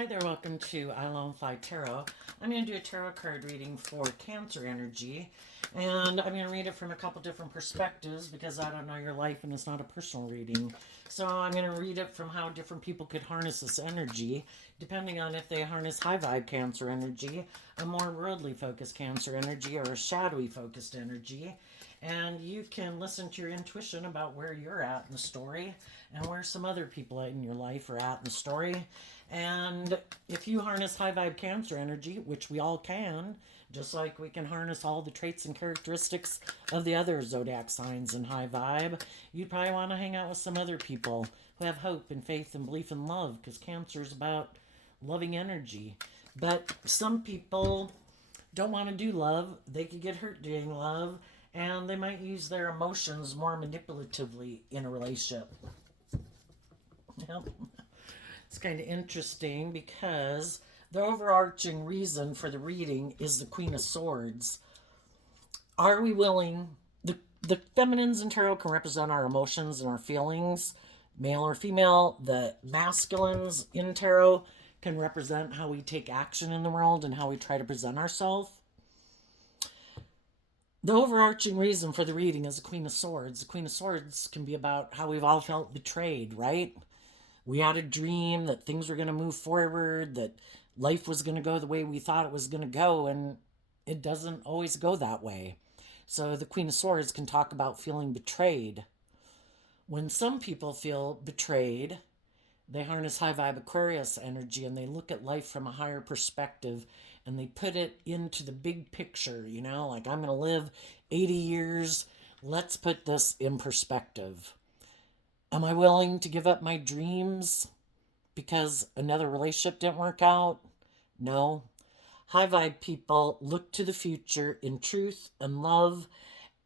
Hi there, welcome to I Lone Fly Tarot. I'm going to do a tarot card reading for Cancer energy, and I'm going to read it from a couple different perspectives because I don't know your life and it's not a personal reading. So I'm going to read it from how different people could harness this energy, depending on if they harness high vibe Cancer energy, a more worldly focused Cancer energy, or a shadowy focused energy. And you can listen to your intuition about where you're at in the story and where some other people in your life are at in the story. And if you harness high vibe Cancer energy, which we all can, just like we can harness all the traits and characteristics of the other zodiac signs in high vibe, you'd probably want to hang out with some other people who have hope and faith and belief in love, because Cancer is about loving energy. But some people don't want to do love. They could get hurt doing love, and they might use their emotions more manipulatively in a relationship. Yep. It's kind of interesting because the overarching reason for the reading is the Queen of Swords. Are we willing? The feminines in tarot can represent our emotions and our feelings, male or female. The masculines in tarot can represent how we take action in the world and how we try to present ourselves. The overarching reason for the reading is the Queen of Swords. The Queen of Swords can be about how we've all felt betrayed, right? We had a dream that things were going to move forward, that life was going to go the way we thought it was going to go, and it doesn't always go that way. So the Queen of Swords can talk about feeling betrayed. When some people feel betrayed, they harness high vibe Aquarius energy and they look at life from a higher perspective and they put it into the big picture, like I'm going to live 80 years. Let's put this in perspective. Am I willing to give up my dreams because another relationship didn't work out? No. High vibe people look to the future in truth and love,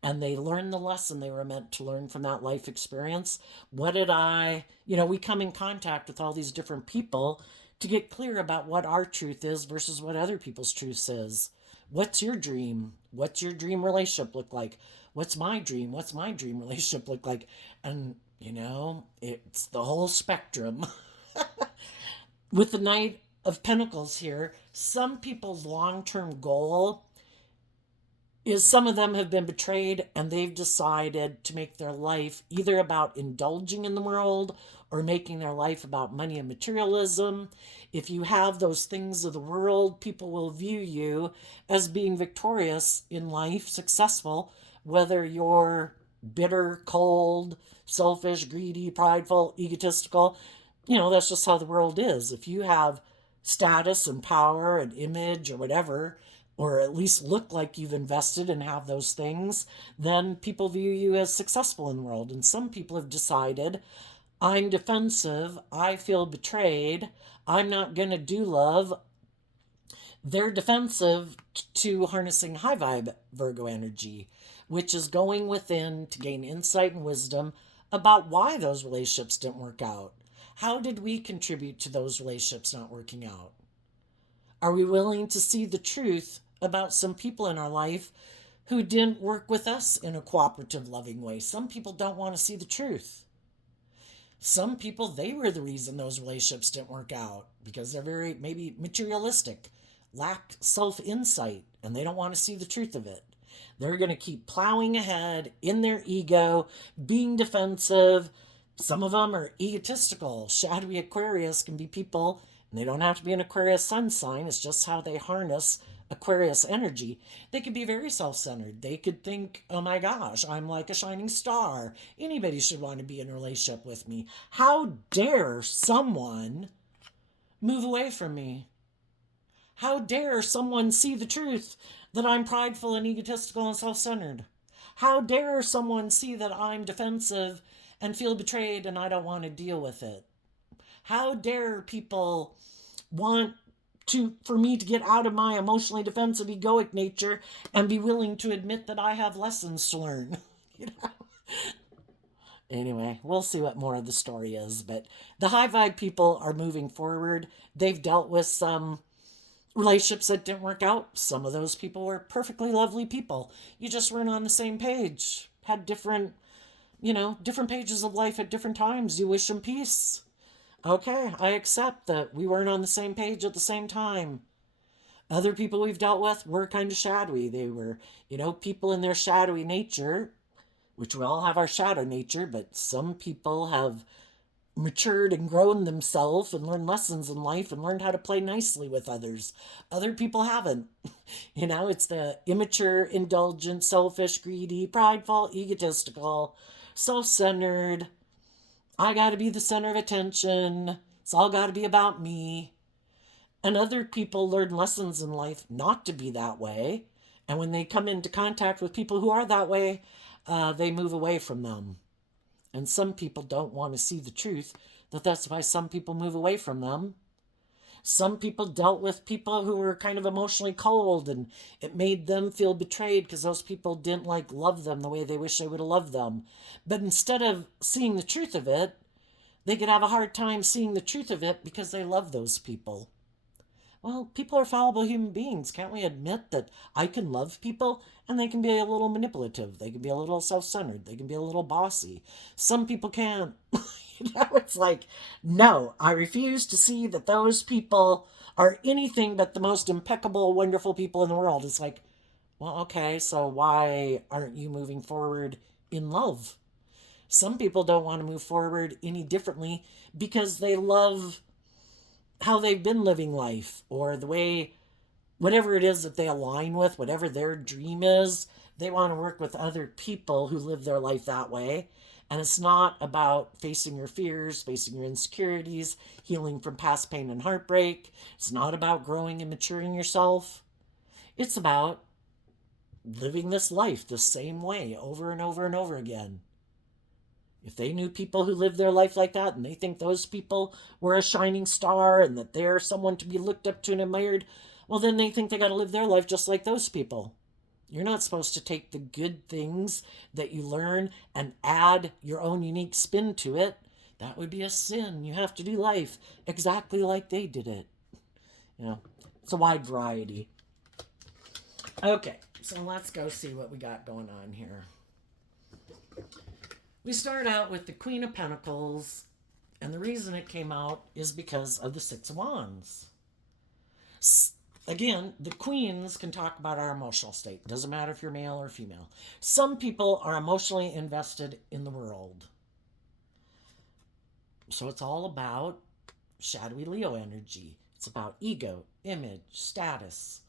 and they learn the lesson they were meant to learn from that life experience. We come in contact with all these different people to get clear about what our truth is versus what other people's truth is. What's your dream? What's your dream relationship look like? What's my dream? What's my dream relationship look like? And, it's the whole spectrum. With the Knight of Pentacles here, some people's long-term goal is some of them have been betrayed and they've decided to make their life either about indulging in the world or making their life about money and materialism. If you have those things of the world, people will view you as being victorious in life, successful, whether you're bitter, cold, selfish, greedy, prideful, egotistical. That's just how the world is. If you have status and power and image or whatever, or at least look like you've invested and have those things, then people view you as successful in the world. And some people have decided, I'm defensive, I feel betrayed, I'm not going to do love. They're defensive to harnessing high vibe Virgo energy, which is going within to gain insight and wisdom about why those relationships didn't work out. How did we contribute to those relationships not working out? Are we willing to see the truth about some people in our life who didn't work with us in a cooperative, loving way? Some people don't want to see the truth. Some people, they were the reason those relationships didn't work out because they're very, maybe materialistic, lack self-insight, and they don't want to see the truth of it. They're going to keep plowing ahead in their ego, being defensive. Some of them are egotistical. Shadowy Aquarius can be people, and they don't have to be an Aquarius sun sign. It's just how they harness Aquarius energy. They could be very self-centered. They could think, oh my gosh, I'm like a shining star. Anybody should want to be in a relationship with me. How dare someone move away from me? How dare someone see the truth that I'm prideful and egotistical and self-centered? How dare someone see that I'm defensive and feel betrayed and I don't want to deal with it? How dare people want for me to get out of my emotionally defensive egoic nature and be willing to admit that I have lessons to learn? Anyway, we'll see what more of the story is, but the high vibe people are moving forward. They've dealt with some relationships that didn't work out. Some of those people were perfectly lovely people. You just weren't on the same page. Had different pages of life at different times. You wish them peace. Okay, I accept that we weren't on the same page at the same time. Other people we've dealt with were kind of shadowy. They were, people in their shadowy nature, which we all have our shadow nature, but some people have matured and grown themselves and learned lessons in life and learned how to play nicely with others. Other people haven't. It's the immature, indulgent, selfish, greedy, prideful, egotistical, self centered. I got to be the center of attention. It's all got to be about me. And other people learn lessons in life not to be that way. And when they come into contact with people who are that way, they move away from them. And some people don't want to see the truth, that's why some people move away from them. Some people dealt with people who were kind of emotionally cold, and it made them feel betrayed because those people didn't love them the way they wish they would have loved them. But instead of seeing the truth of it, they could have a hard time seeing the truth of it because they love those people. Well, people are fallible human beings. Can't we admit that I can love people and they can be a little manipulative? They can be a little self centered. They can be a little bossy. Some people can't. It's like, no, I refuse to see that those people are anything but the most impeccable, wonderful people in the world. It's like, well, okay, so why aren't you moving forward in love? Some people don't want to move forward any differently because they love how they've been living life, or the way, whatever it is that they align with, whatever their dream is, they want to work with other people who live their life that way. And it's not about facing your fears, facing your insecurities, healing from past pain and heartbreak. It's not about growing and maturing yourself. It's about living this life the same way over and over and over again. If they knew people who lived their life like that and they think those people were a shining star and that they're someone to be looked up to and admired, well, then they think they got to live their life just like those people. You're not supposed to take the good things that you learn and add your own unique spin to it. That would be a sin. You have to do life exactly like they did it. It's a wide variety. Okay, so let's go see what we got going on here. We start out with the Queen of Pentacles, and the reason it came out is because of the Six of Wands. Again, the queens can talk about our emotional state. Doesn't matter if you're male or female. Some people are emotionally invested in the world. So it's all about shadowy Leo energy. It's about ego, image, status,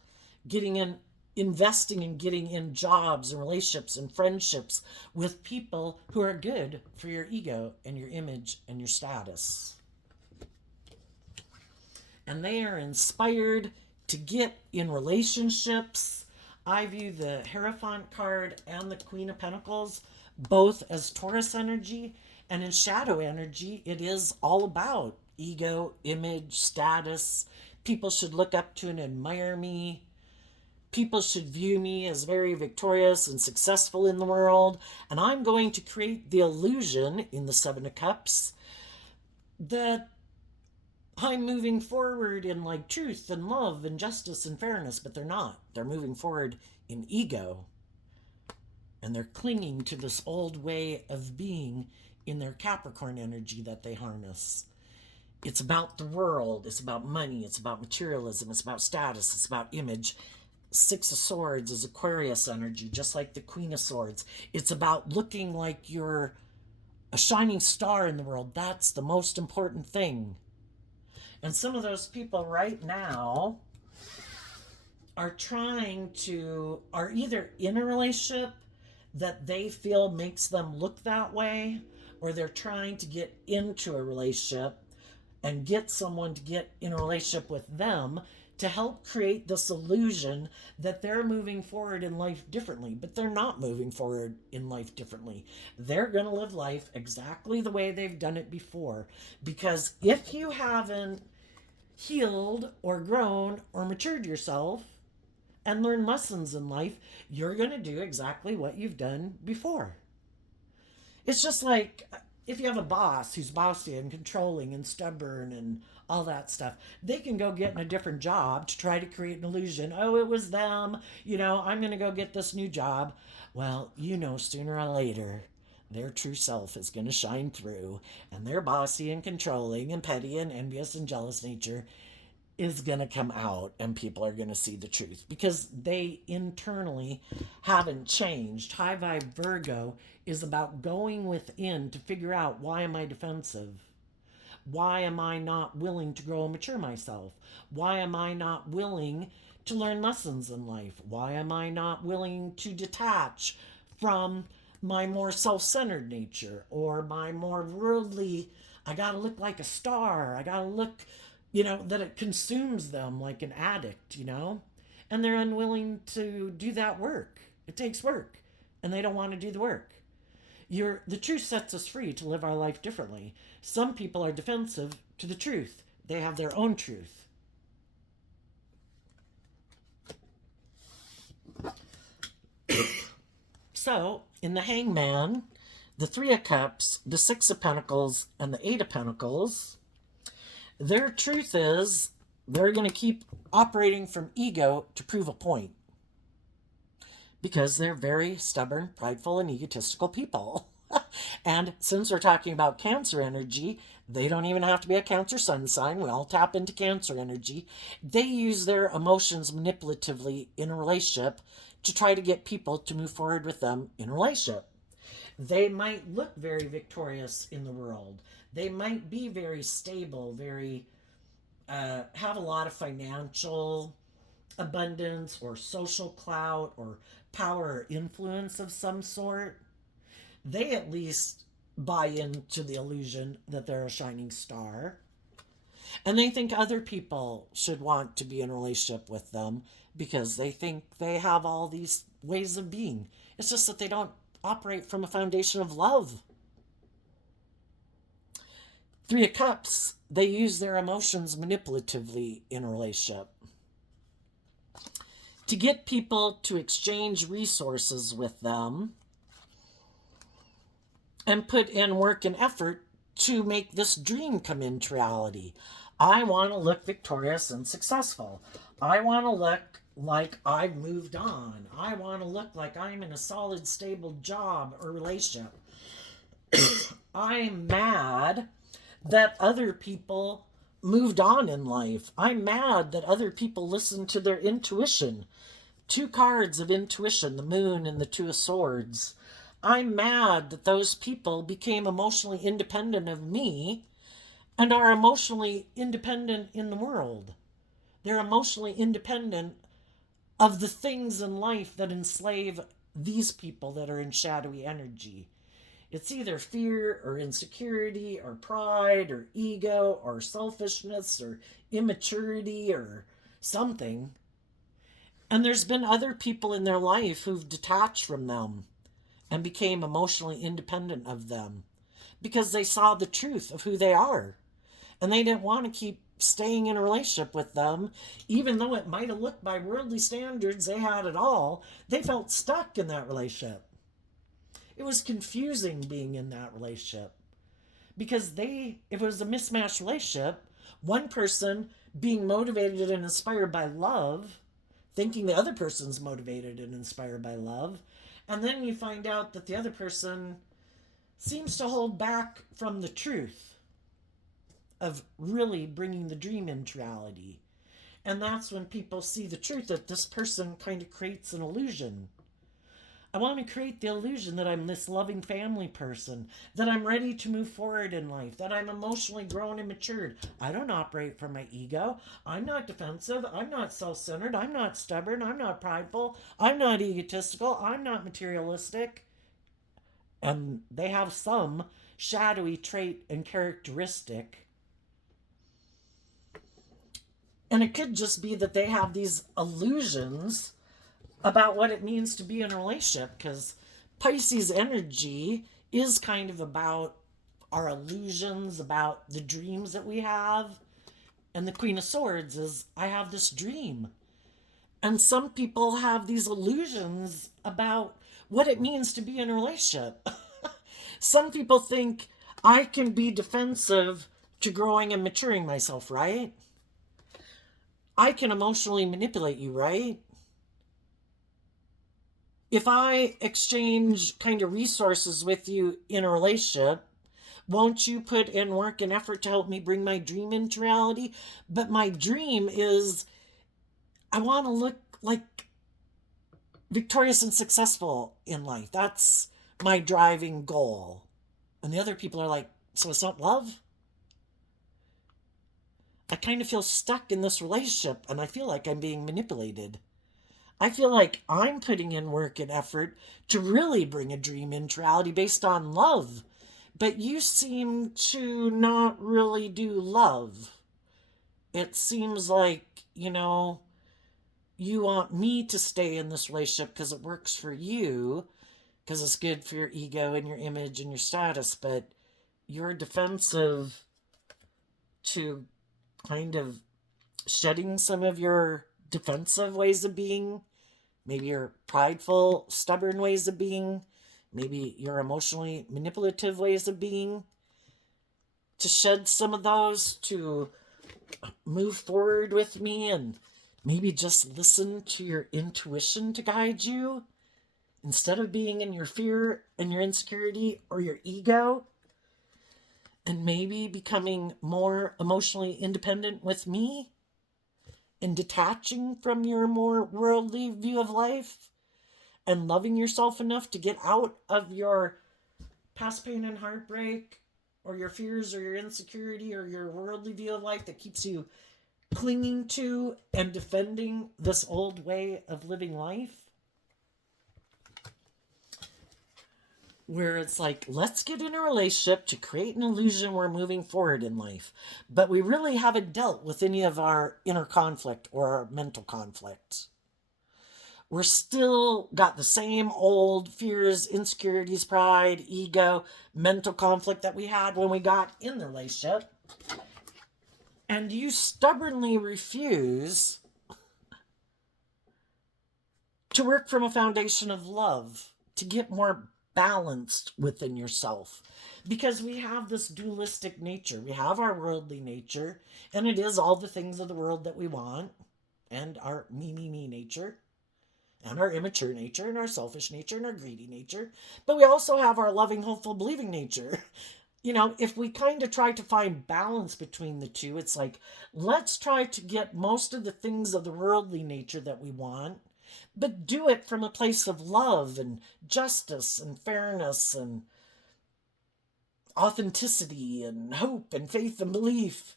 investing and getting in jobs and relationships and friendships with people who are good for your ego and your image and your status. And they are inspired to get in relationships. I view the Hierophant card and the Queen of Pentacles both as Taurus energy, and in shadow energy, it is all about ego, image, status. People should look up to and admire me. People should view me as very victorious and successful in the world. And I'm going to create the illusion in the Seven of Cups that I'm moving forward in truth and love and justice and fairness, but they're not. They're moving forward in ego. And they're clinging to this old way of being in their Capricorn energy that they harness. It's about the world. It's about money. It's about materialism. It's about status. It's about image. Six of Swords is Aquarius energy, just like the Queen of Swords. It's about looking like you're a shining star in the world. That's the most important thing. And some of those people right now are either in a relationship that they feel makes them look that way, or they're trying to get into a relationship and get someone to get in a relationship with them to help create this illusion that they're moving forward in life differently. But they're not moving forward in life differently. They're going to live life exactly the way they've done it before. Because if you haven't healed or grown or matured yourself and learned lessons in life, you're going to do exactly what you've done before. It's just like if you have a boss who's bossy and controlling and stubborn and all that stuff, they can go get in a different job to try to create an illusion. Oh, it was them. I'm going to go get this new job. Well, sooner or later, their true self is going to shine through, and their bossy and controlling and petty and envious and jealous nature is going to come out, and people are going to see the truth because they internally haven't changed. High vibe Virgo is about going within to figure out, why am I defensive? Why am I not willing to grow and mature myself? Why am I not willing to learn lessons in life? Why am I not willing to detach from my more self centered nature or my more worldly, I gotta look like a star, I gotta look, that it consumes them like an addict, And they're unwilling to do that work. It takes work, and they don't want to do the work. The truth sets us free to live our life differently. Some people are defensive to the truth. They have their own truth. So, in the Hangman, the Three of Cups, the Six of Pentacles, and the Eight of Pentacles, their truth is they're going to keep operating from ego to prove a point. Because they're very stubborn, prideful, and egotistical people. And since we're talking about Cancer energy, they don't even have to be a Cancer sun sign. We all tap into Cancer energy. They use their emotions manipulatively in a relationship to try to get people to move forward with them in a relationship. They might look very victorious in the world. They might be very stable, very have a lot of financial abundance or social clout or power or influence of some sort. They at least buy into the illusion that they're a shining star. And they think other people should want to be in a relationship with them because they think they have all these ways of being. It's just that they don't operate from a foundation of love. Three of Cups, they use their emotions manipulatively in a relationship to get people to exchange resources with them and put in work and effort to make this dream come into reality. I want to look victorious and successful. I want to look like I've moved on. I want to look like I'm in a solid, stable job or relationship. I'm mad that other people moved on in life. I'm mad that other people listen to their intuition. Two cards of intuition, the Moon and the Two of Swords. I'm mad that those people became emotionally independent of me and are emotionally independent in the world. They're emotionally independent of the things in life that enslave these people that are in shadowy energy. It's either fear or insecurity or pride or ego or selfishness or immaturity or something. And there's been other people in their life who've detached from them and became emotionally independent of them because they saw the truth of who they are. And they didn't want to keep staying in a relationship with them, even though it might have looked by worldly standards they had it all. They felt stuck in that relationship. It was confusing being in that relationship because if it was a mismatched relationship, one person being motivated and inspired by love, thinking the other person's motivated and inspired by love, and then you find out that the other person seems to hold back from the truth of really bringing the dream into reality. And that's when people see the truth, that this person kind of creates an illusion. I want to create the illusion that I'm this loving family person, that I'm ready to move forward in life, that I'm emotionally grown and matured. I don't operate from my ego. I'm not defensive. I'm not self-centered. I'm not stubborn. I'm not prideful. I'm not egotistical. I'm not materialistic. And they have some shadowy trait and characteristic. And it could just be that they have these illusions about what it means to be in a relationship, because Pisces energy is kind of about our illusions, about the dreams that we have. And the Queen of Swords is, I have this dream. And some people have these illusions about what it means to be in a relationship. Some people think I can be defensive to growing and maturing myself, right? I can emotionally manipulate you, right? If I exchange kind of resources with you in a relationship, won't you put in work and effort to help me bring my dream into reality? But my dream is I want to look like victorious and successful in life. That's my driving goal. And the other people are like, so it's not love? I kind of feel stuck in this relationship and I feel like I'm being manipulated. I feel like I'm putting in work and effort to really bring a dream into reality based on love. But you seem to not really do love. It seems like, you want me to stay in this relationship because it works for you, because it's good for your ego and your image and your status, but you're defensive to kind of shedding some of your defensive ways of being, maybe your prideful, stubborn ways of being, maybe your emotionally manipulative ways of being, to shed some of those, to move forward with me and maybe just listen to your intuition to guide you instead of being in your fear and your insecurity or your ego, and maybe becoming more emotionally independent with me and detaching from your more worldly view of life and loving yourself enough to get out of your past pain and heartbreak or your fears or your insecurity or your worldly view of life that keeps you clinging to and defending this old way of living life. Where it's like, let's get in a relationship to create an illusion we're moving forward in life. But we really haven't dealt with any of our inner conflict or our mental conflict. We're still got the same old fears, insecurities, pride, ego, mental conflict that we had when we got in the relationship. And you stubbornly refuse to work from a foundation of love, to get more balanced within yourself. Because we have this dualistic nature. We have our worldly nature, and it is all the things of the world that we want, and our me nature, and our immature nature, and our selfish nature, and our greedy nature. But we also have our loving, hopeful, believing nature. If we kind of try to find balance between the two, it's like, let's try to get most of the things of the worldly nature that we want, but do it from a place of love and justice and fairness and authenticity and hope and faith and belief.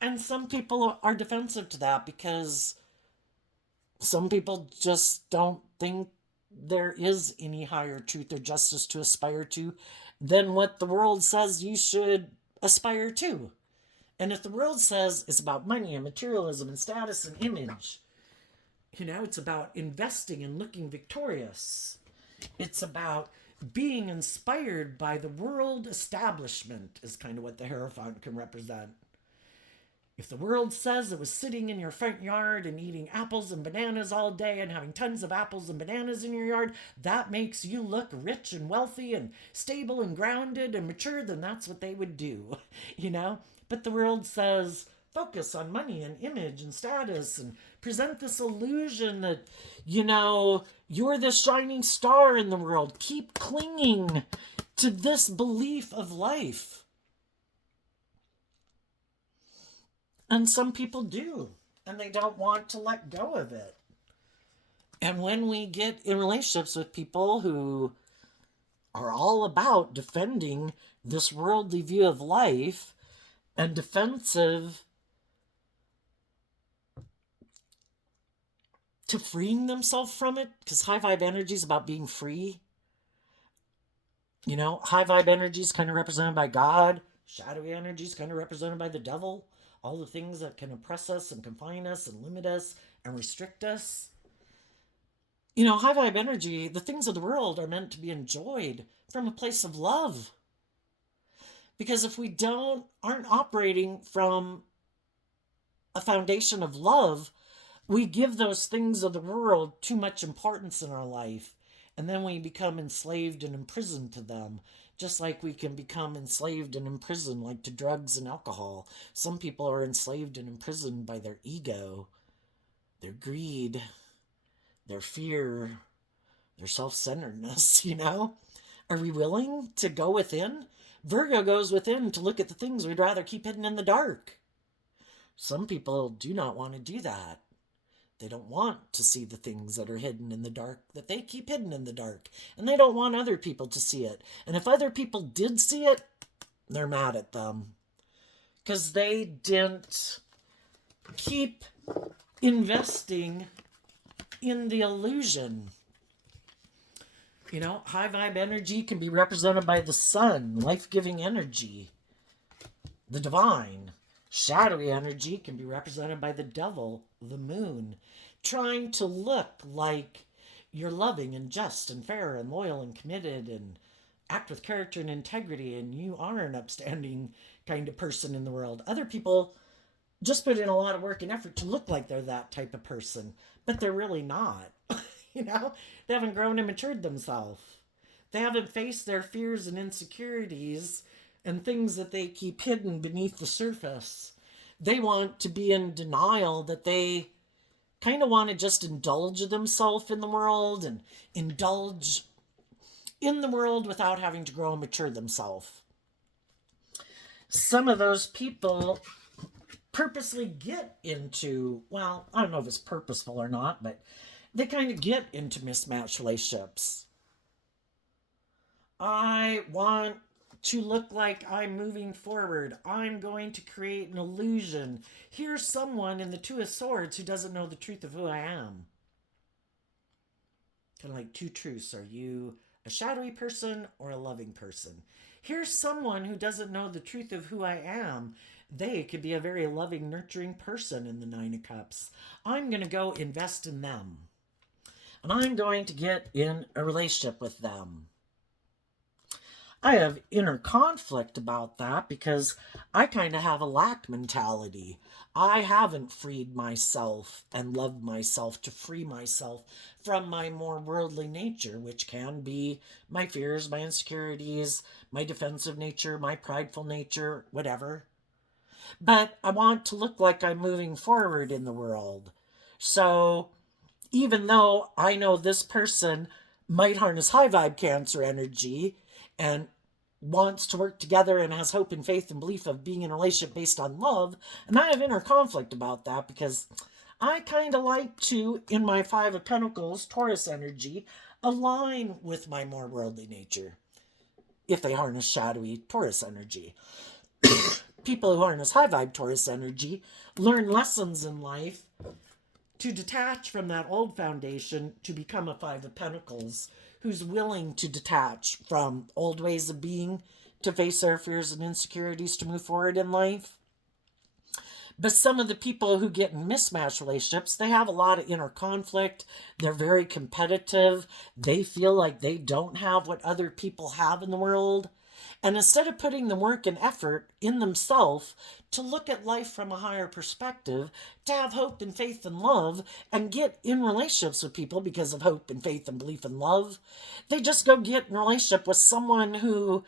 And some people are defensive to that because some people just don't think there is any higher truth or justice to aspire to than what the world says you should aspire to. And if the world says it's about money and materialism and status and image, it's about investing and looking victorious. It's about being inspired by the world establishment, is kind of what the Hierophant can represent. If the world says it was sitting in your front yard and eating apples and bananas all day and having tons of apples and bananas in your yard, that makes you look rich and wealthy and stable and grounded and mature, then that's what they would do, But the world says, focus on money and image and status and present this illusion that, you're this shining star in the world. Keep clinging to this belief of life. And some people do, and they don't want to let go of it. And when we get in relationships with people who are all about defending this worldly view of life and defensive to freeing themselves from it, because high vibe energy is about being free. High vibe energy is kind of represented by God. Shadowy energy is kind of represented by the devil. All the things that can oppress us and confine us and limit us and restrict us. High vibe energy, the things of the world are meant to be enjoyed from a place of love. Because if we aren't operating from a foundation of love, we give those things of the world too much importance in our life. And then we become enslaved and imprisoned to them. Just like we can become enslaved and imprisoned, like to drugs and alcohol. Some people are enslaved and imprisoned by their ego, their greed, their fear, their self-centeredness, Are we willing to go within? Virgo goes within to look at the things we'd rather keep hidden in the dark. Some people do not want to do that. They don't want to see the things that are hidden in the dark that they keep hidden in the dark. And they don't want other people to see it. And if other people did see it, they're mad at them. Because they didn't keep investing in the illusion. High vibe energy can be represented by the sun, life-giving energy, the divine. Shadowy energy can be represented by the devil, the moon, trying to look like you're loving and just and fair and loyal and committed and act with character and integrity, and you are an upstanding kind of person in the world. Other people just put in a lot of work and effort to look like they're that type of person, but they're really not. They haven't grown and matured themselves. They haven't faced their fears and insecurities and things that they keep hidden beneath the surface. They want to be in denial that they kind of want to just indulge themselves in the world and indulge in the world without having to grow and mature themselves. Some of those people purposely get into, well, I don't know if it's purposeful or not, but they kind of get into mismatched relationships. I want to look like I'm moving forward. I'm going to create an illusion. Here's someone in the Two of Swords who doesn't know the truth of who I am. Kind of like two truths. Are you a shadowy person or a loving person? Here's someone who doesn't know the truth of who I am. They could be a very loving, nurturing person in the Nine of Cups. I'm going to go invest in them. And I'm going to get in a relationship with them. I have inner conflict about that because I kind of have a lack mentality. I haven't freed myself and loved myself to free myself from my more worldly nature, which can be my fears, my insecurities, my defensive nature, my prideful nature, whatever. But I want to look like I'm moving forward in the world. So even though I know this person might harness high vibe Cancer energy and wants to work together and has hope and faith and belief of being in a relationship based on love, and I have inner conflict about that because I kind of like to, in my Five of Pentacles, Taurus energy, align with my more worldly nature if they harness shadowy Taurus energy. People who harness high vibe Taurus energy learn lessons in life to detach from that old foundation to become a Five of Pentacles who's willing to detach from old ways of being to face their fears and insecurities to move forward in life. But some of the people who get in mismatched relationships, they have a lot of inner conflict. They're very competitive. They feel like they don't have what other people have in the world. And instead of putting the work and effort in themselves to look at life from a higher perspective, to have hope and faith and love, and get in relationships with people because of hope and faith and belief and love, they just go get in a relationship with someone who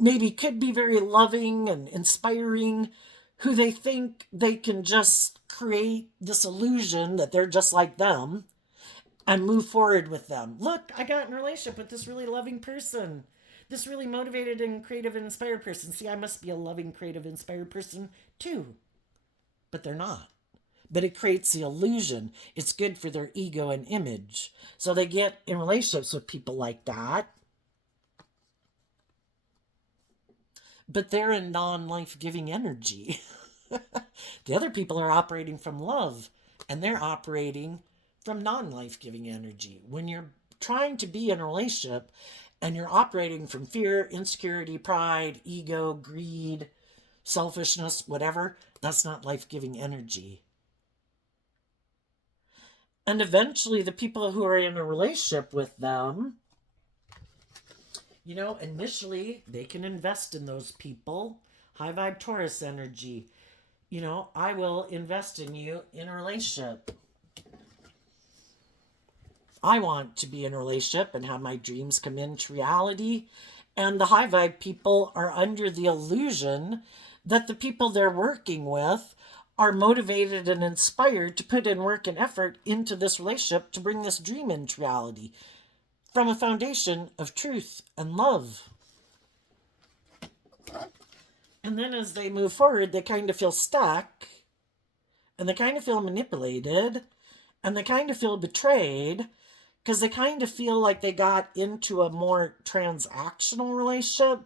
maybe could be very loving and inspiring, who they think they can just create this illusion that they're just like them and move forward with them. Look, I got in a relationship with this really loving person. This really motivated and creative and inspired person. See, I must be a loving, creative, inspired person too. But they're not. But it creates the illusion. It's good for their ego and image. So they get in relationships with people like that. But they're in non-life-giving energy. The other people are operating from love. And they're operating from non-life-giving energy. When you're trying to be in a relationship and you're operating from fear, insecurity, pride, ego, greed, selfishness, whatever, that's not life-giving energy. And eventually the people who are in a relationship with them, initially they can invest in those people. High vibe Taurus energy. I will invest in you in a relationship. I want to be in a relationship and have my dreams come into reality. And the high vibe people are under the illusion that the people they're working with are motivated and inspired to put in work and effort into this relationship to bring this dream into reality. from a foundation of truth and love. And then as they move forward, they kind of feel stuck, and they kind of feel manipulated, and they kind of feel betrayed, because they kind of feel like they got into a more transactional relationship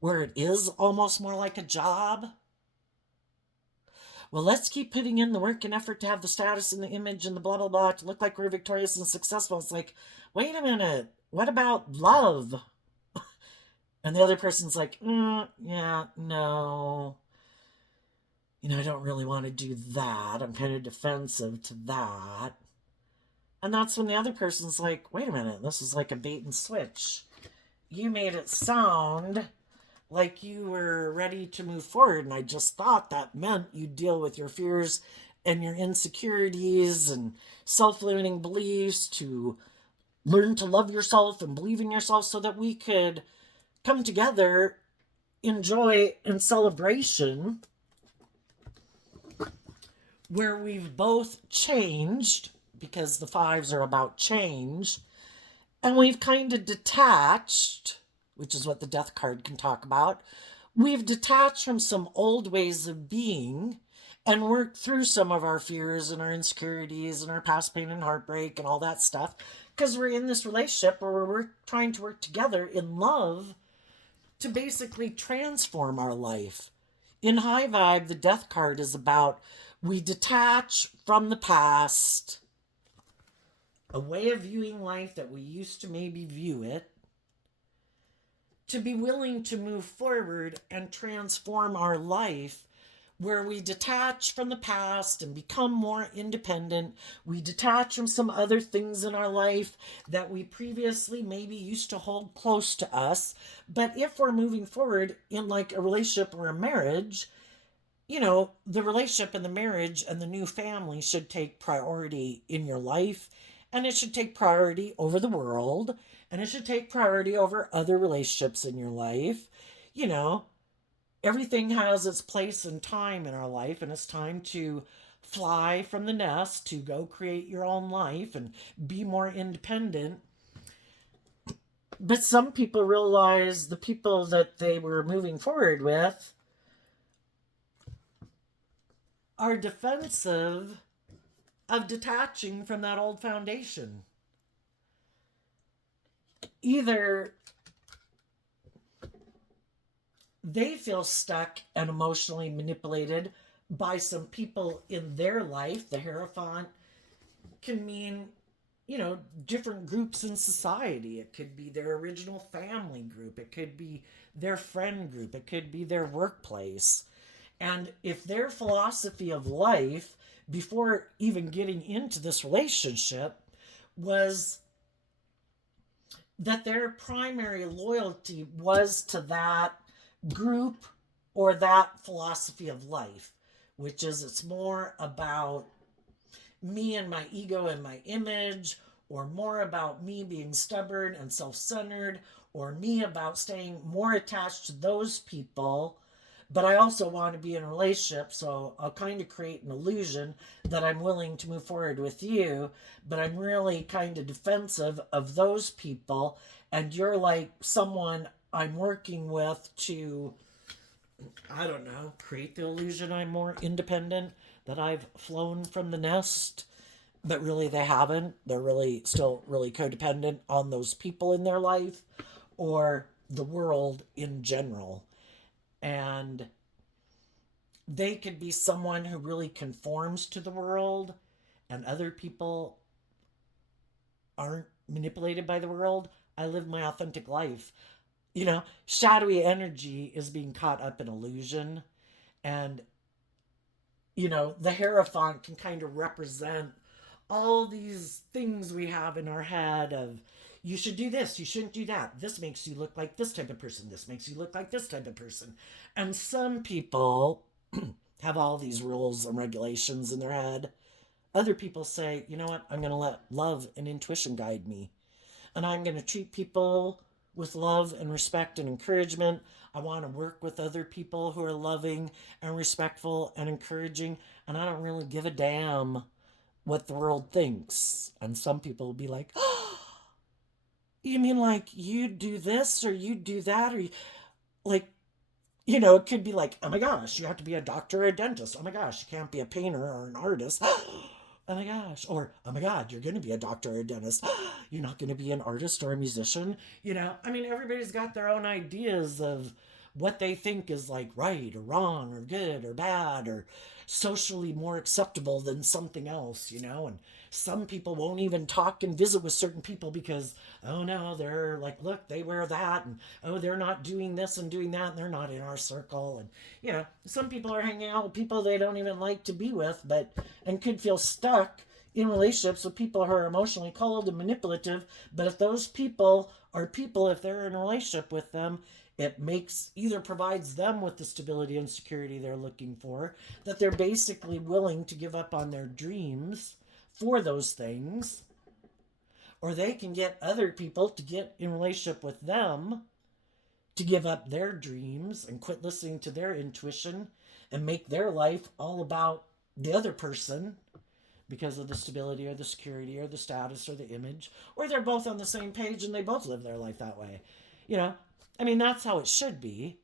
where it is almost more like a job. Well, let's keep putting in the work and effort to have the status and the image and the blah, blah, blah, to look like we're victorious and successful. It's like, wait a minute, what about love? And the other person's like, yeah, no. I don't really want to do that. I'm kind of defensive to that. And that's when the other person's like, wait a minute, this is like a bait and switch. You made it sound like you were ready to move forward, and I just thought that meant you'd deal with your fears and your insecurities and self-limiting beliefs to learn to love yourself and believe in yourself so that we could come together in joy and celebration where we've both changed, because the fives are about change, and we've kind of detached, which is what the death card can talk about. We've detached from some old ways of being and worked through some of our fears and our insecurities and our past pain and heartbreak and all that stuff, because we're in this relationship where we're trying to work together in love to basically transform our life. In high vibe, the death card is about we detach from the past, a way of viewing life that we used to maybe view it, to be willing to move forward and transform our life where we detach from the past and become more independent. We detach from some other things in our life that we previously maybe used to hold close to us. But if we're moving forward in like a relationship or a marriage, the relationship and the marriage and the new family should take priority in your life, and it should take priority over the world, and it should take priority over other relationships in your life. You know, Everything has its place and time in our life, and it's time to fly from the nest to go create your own life and be more independent. But some people realize the people that they were moving forward with are defensive of detaching from that old foundation. Either they feel stuck and emotionally manipulated by some people in their life. The Hierophant can mean, different groups in society. It could be their original family group, it could be their friend group, it could be their workplace. And if their philosophy of life before even getting into this relationship was that their primary loyalty was to that group or that philosophy of life, which is it's more about me and my ego and my image, or more about me being stubborn and self centered, or me about staying more attached to those people. But I also want to be in a relationship, so I'll kind of create an illusion that I'm willing to move forward with you, but I'm really kind of defensive of those people, and you're like someone I'm working with to, I don't know, create the illusion I'm more independent, that I've flown from the nest, but really they haven't. They're really still really codependent on those people in their life or the world in general. And they could be someone who really conforms to the world, and other people aren't manipulated by the world. I live my authentic life. Shadowy energy is being caught up in illusion. And, the Hierophant can kind of represent all these things we have in our head of, you should do this, you shouldn't do that. This makes you look like this type of person. This makes you look like this type of person. And some people have all these rules and regulations in their head. Other people say, you know what, I'm going to let love and intuition guide me. And I'm going to treat people with love and respect and encouragement. I want to work with other people who are loving and respectful and encouraging. And I don't really give a damn what the world thinks. And some people will be like, oh, You mean like you do this or you do that, or like, it could be like, oh my gosh, you have to be a doctor or a dentist. Oh my gosh, you can't be a painter or an artist. Oh my gosh. Or, oh my God, you're going to be a doctor or a dentist. You're not going to be an artist or a musician. I mean, everybody's got their own ideas of what they think is like right or wrong or good or bad or socially more acceptable than something else. And some people won't even talk and visit with certain people because, oh no, they're like, look, they wear that, and oh, they're not doing this and doing that, and they're not in our circle. And some people are hanging out with people they don't even like to be with, and could feel stuck in relationships with people who are emotionally cold and manipulative. But if those people are people, if they're in a relationship with them, it makes either provides them with the stability and security they're looking for, that they're basically willing to give up on their dreams for those things, or they can get other people to get in relationship with them to give up their dreams and quit listening to their intuition and make their life all about the other person because of the stability or the security or the status or the image, or they're both on the same page and they both live their life that way. You know, I mean, that's how it should be.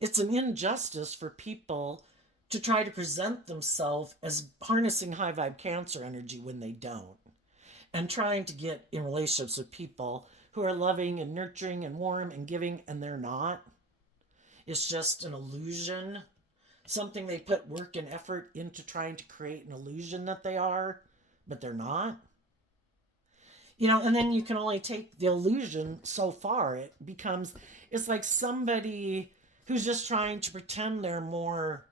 It's an injustice for people to try to present themselves as harnessing high vibe Cancer energy when they don't, and trying to get in relationships with people who are loving and nurturing and warm and giving, and they're not. It's just an illusion, something they put work and effort into trying to create an illusion that they are, but they're not. And then you can only take the illusion so far. It's like somebody who's just trying to pretend they're more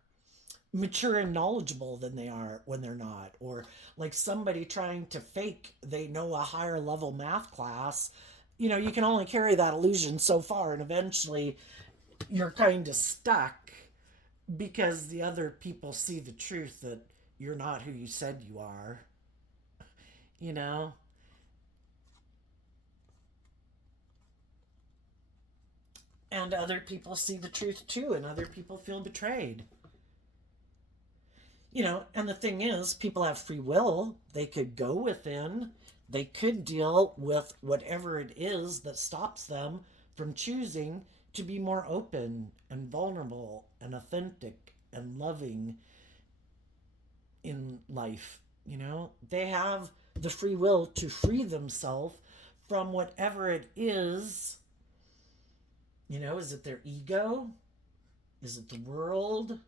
mature and knowledgeable than they are when they're not, or like somebody trying to fake they know a higher level math class. You can only carry that illusion so far, and eventually you're kind of stuck because the other people see the truth that you're not who you said you are you know and other people see the truth too, and other people feel betrayed. And the thing is, people have free will. They could go within, they could deal with whatever it is that stops them from choosing to be more open and vulnerable and authentic and loving in life. They have the free will to free themselves from whatever it is. Is it their ego? Is it the world?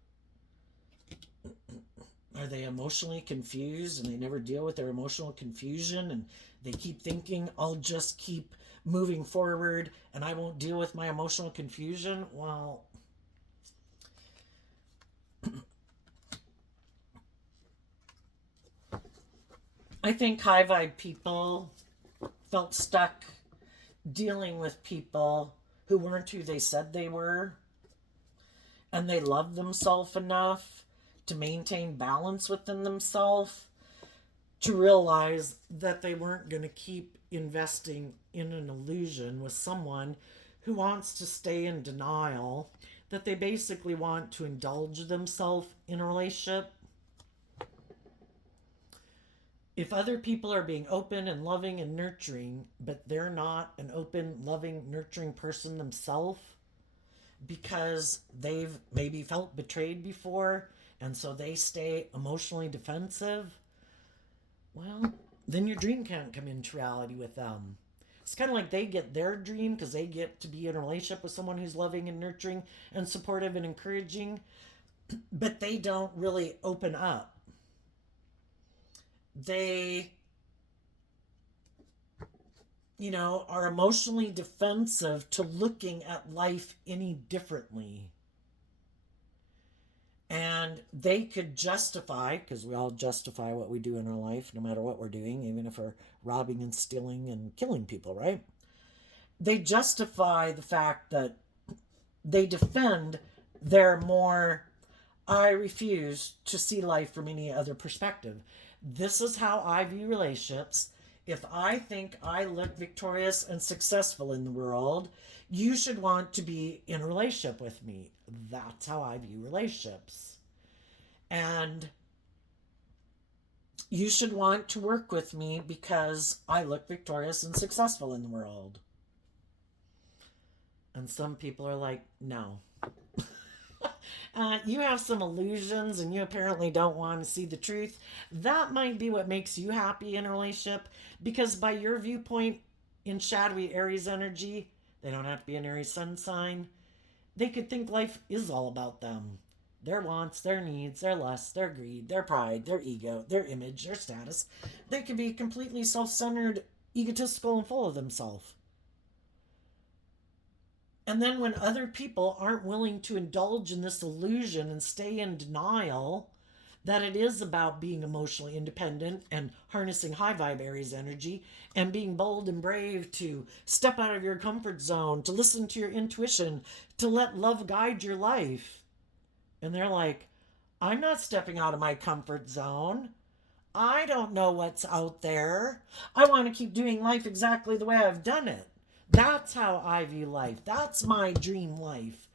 Are they emotionally confused and they never deal with their emotional confusion, and they keep thinking, I'll just keep moving forward and I won't deal with my emotional confusion? Well, I think high vibe people felt stuck dealing with people who weren't who they said they were, and they loved themselves enough to maintain balance within themselves to realize that they weren't going to keep investing in an illusion with someone who wants to stay in denial, that they basically want to indulge themselves in a relationship. If other people are being open and loving and nurturing, but they're not an open, loving, nurturing person themselves because they've maybe felt betrayed before, and so they stay emotionally defensive, well, then your dream can't come into reality with them. It's kind of like they get their dream because they get to be in a relationship with someone who's loving and nurturing and supportive and encouraging, but they don't really open up. They, are emotionally defensive to looking at life any differently. And they could justify, because we all justify what we do in our life, no matter what we're doing, even if we're robbing and stealing and killing people, right? They justify the fact that they defend their more, I refuse to see life from any other perspective. This is how I view relationships. If I think I look victorious and successful in the world, you should want to be in a relationship with me. That's how I view relationships. And You should want to work with me because I look victorious and successful in the world. And some people are like, no. You have some illusions and you apparently don't want to see the truth. That might be what makes you happy in a relationship because, by your viewpoint, in shadowy Aries energy, they don't have to be an Aries sun sign. They could think life is all about them, their wants, their needs, their lusts, their greed, their pride, their ego, their image, their status. They could be completely self centered, egotistical, and full of themselves. And then when other people aren't willing to indulge in this illusion and stay in denial that it is about being emotionally independent and harnessing high vibe Aries energy and being bold and brave to step out of your comfort zone, to listen to your intuition, to let love guide your life. And they're like, I'm not stepping out of my comfort zone. I don't know what's out there. I want to keep doing life exactly the way I've done it. That's how I view life. That's my dream life.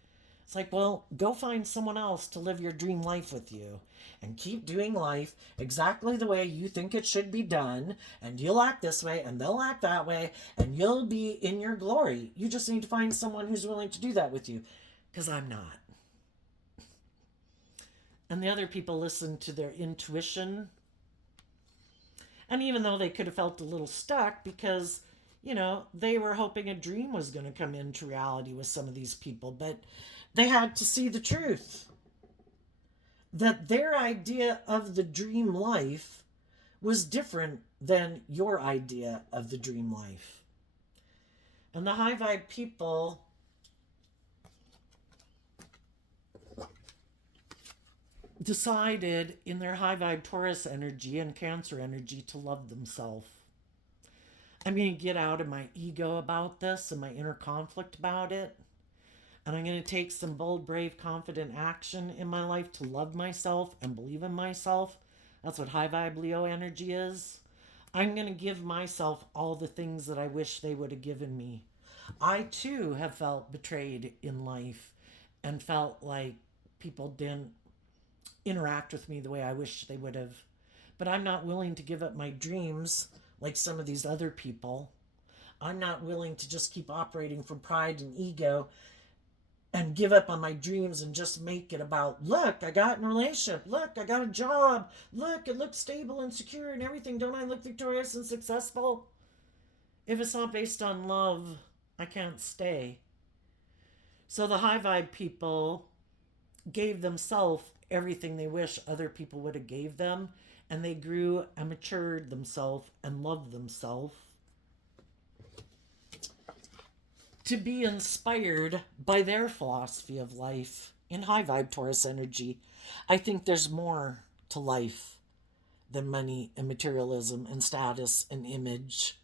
It's like, well, go find someone else to live your dream life with you and keep doing life exactly the way you think it should be done. And you'll act this way and they'll act that way and you'll be in your glory. You just need to find someone who's willing to do that with you, because I'm not. And the other people listen to their intuition. And even though they could have felt a little stuck because, they were hoping a dream was going to come into reality with some of these people, but they had to see the truth that their idea of the dream life was different than your idea of the dream life. And the high vibe people decided in their high vibe Taurus energy and Cancer energy to love themselves. I'm going to get out of my ego about this and my inner conflict about it. And I'm going to take some bold, brave, confident action in my life to love myself and believe in myself. That's what high vibe Leo energy is. I'm going to give myself all the things that I wish they would have given me. I too have felt betrayed in life and felt like people didn't interact with me the way I wish they would have. But I'm not willing to give up my dreams like some of these other people. I'm not willing to just keep operating from pride and ego and give up on my dreams and just make it about, look, I got in a relationship. Look, I got a job. Look, it looks stable and secure and everything. Don't I look victorious and successful? If it's not based on love, I can't stay. So the high vibe people gave themselves everything they wish other people would have gave them, and they grew and matured themselves and loved themselves to be inspired by their philosophy of life in high vibe Taurus energy. I think there's more to life than money and materialism and status and image.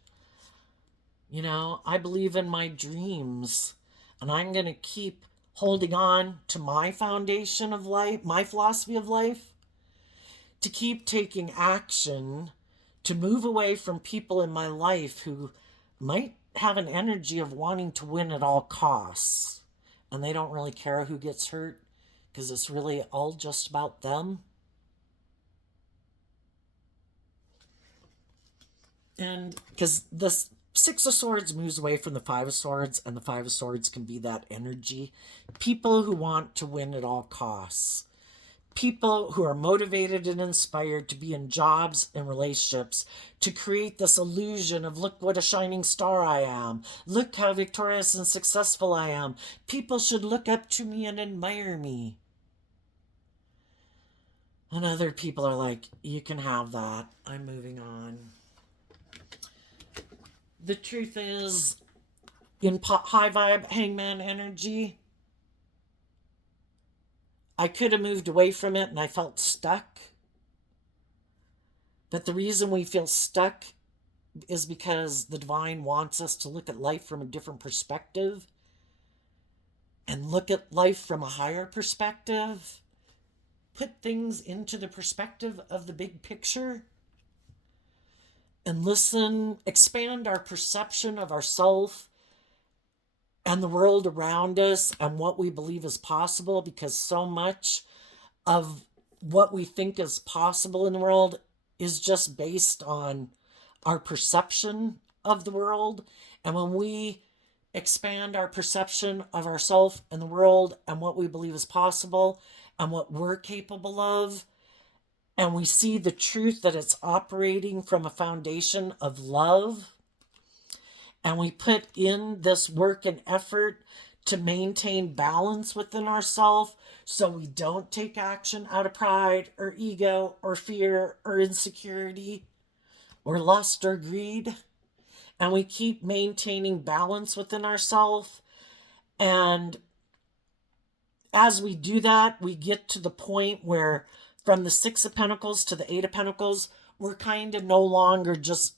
I believe in my dreams, and I'm going to keep holding on to my foundation of life, my philosophy of life, to keep taking action, to move away from people in my life who might have an energy of wanting to win at all costs. And they don't really care who gets hurt because it's really all just about them. And because the Six of Swords moves away from the Five of Swords, and the Five of Swords can be that energy. People who want to win at all costs. People who are motivated and inspired to be in jobs and relationships to create this illusion of, look what a shining star I am. Look how victorious and successful I am. People should look up to me and admire me. And other people are like, you can have that. I'm moving on. The truth is, in high vibe hangman energy, I could have moved away from it and I felt stuck. But the reason we feel stuck is because the divine wants us to look at life from a different perspective and look at life from a higher perspective. Put things into the perspective of the big picture and listen, expand our perception of ourselves and the world around us and what we believe is possible, because so much of what we think is possible in the world is just based on our perception of the world. And when we expand our perception of ourselves and the world and what we believe is possible and what we're capable of, and we see the truth that it's operating from a foundation of love, and we put in this work and effort to maintain balance within ourselves so we don't take action out of pride or ego or fear or insecurity or lust or greed, and we keep maintaining balance within ourselves. And as we do that, we get to the point where from the Six of Pentacles to the Eight of Pentacles, we're kind of no longer just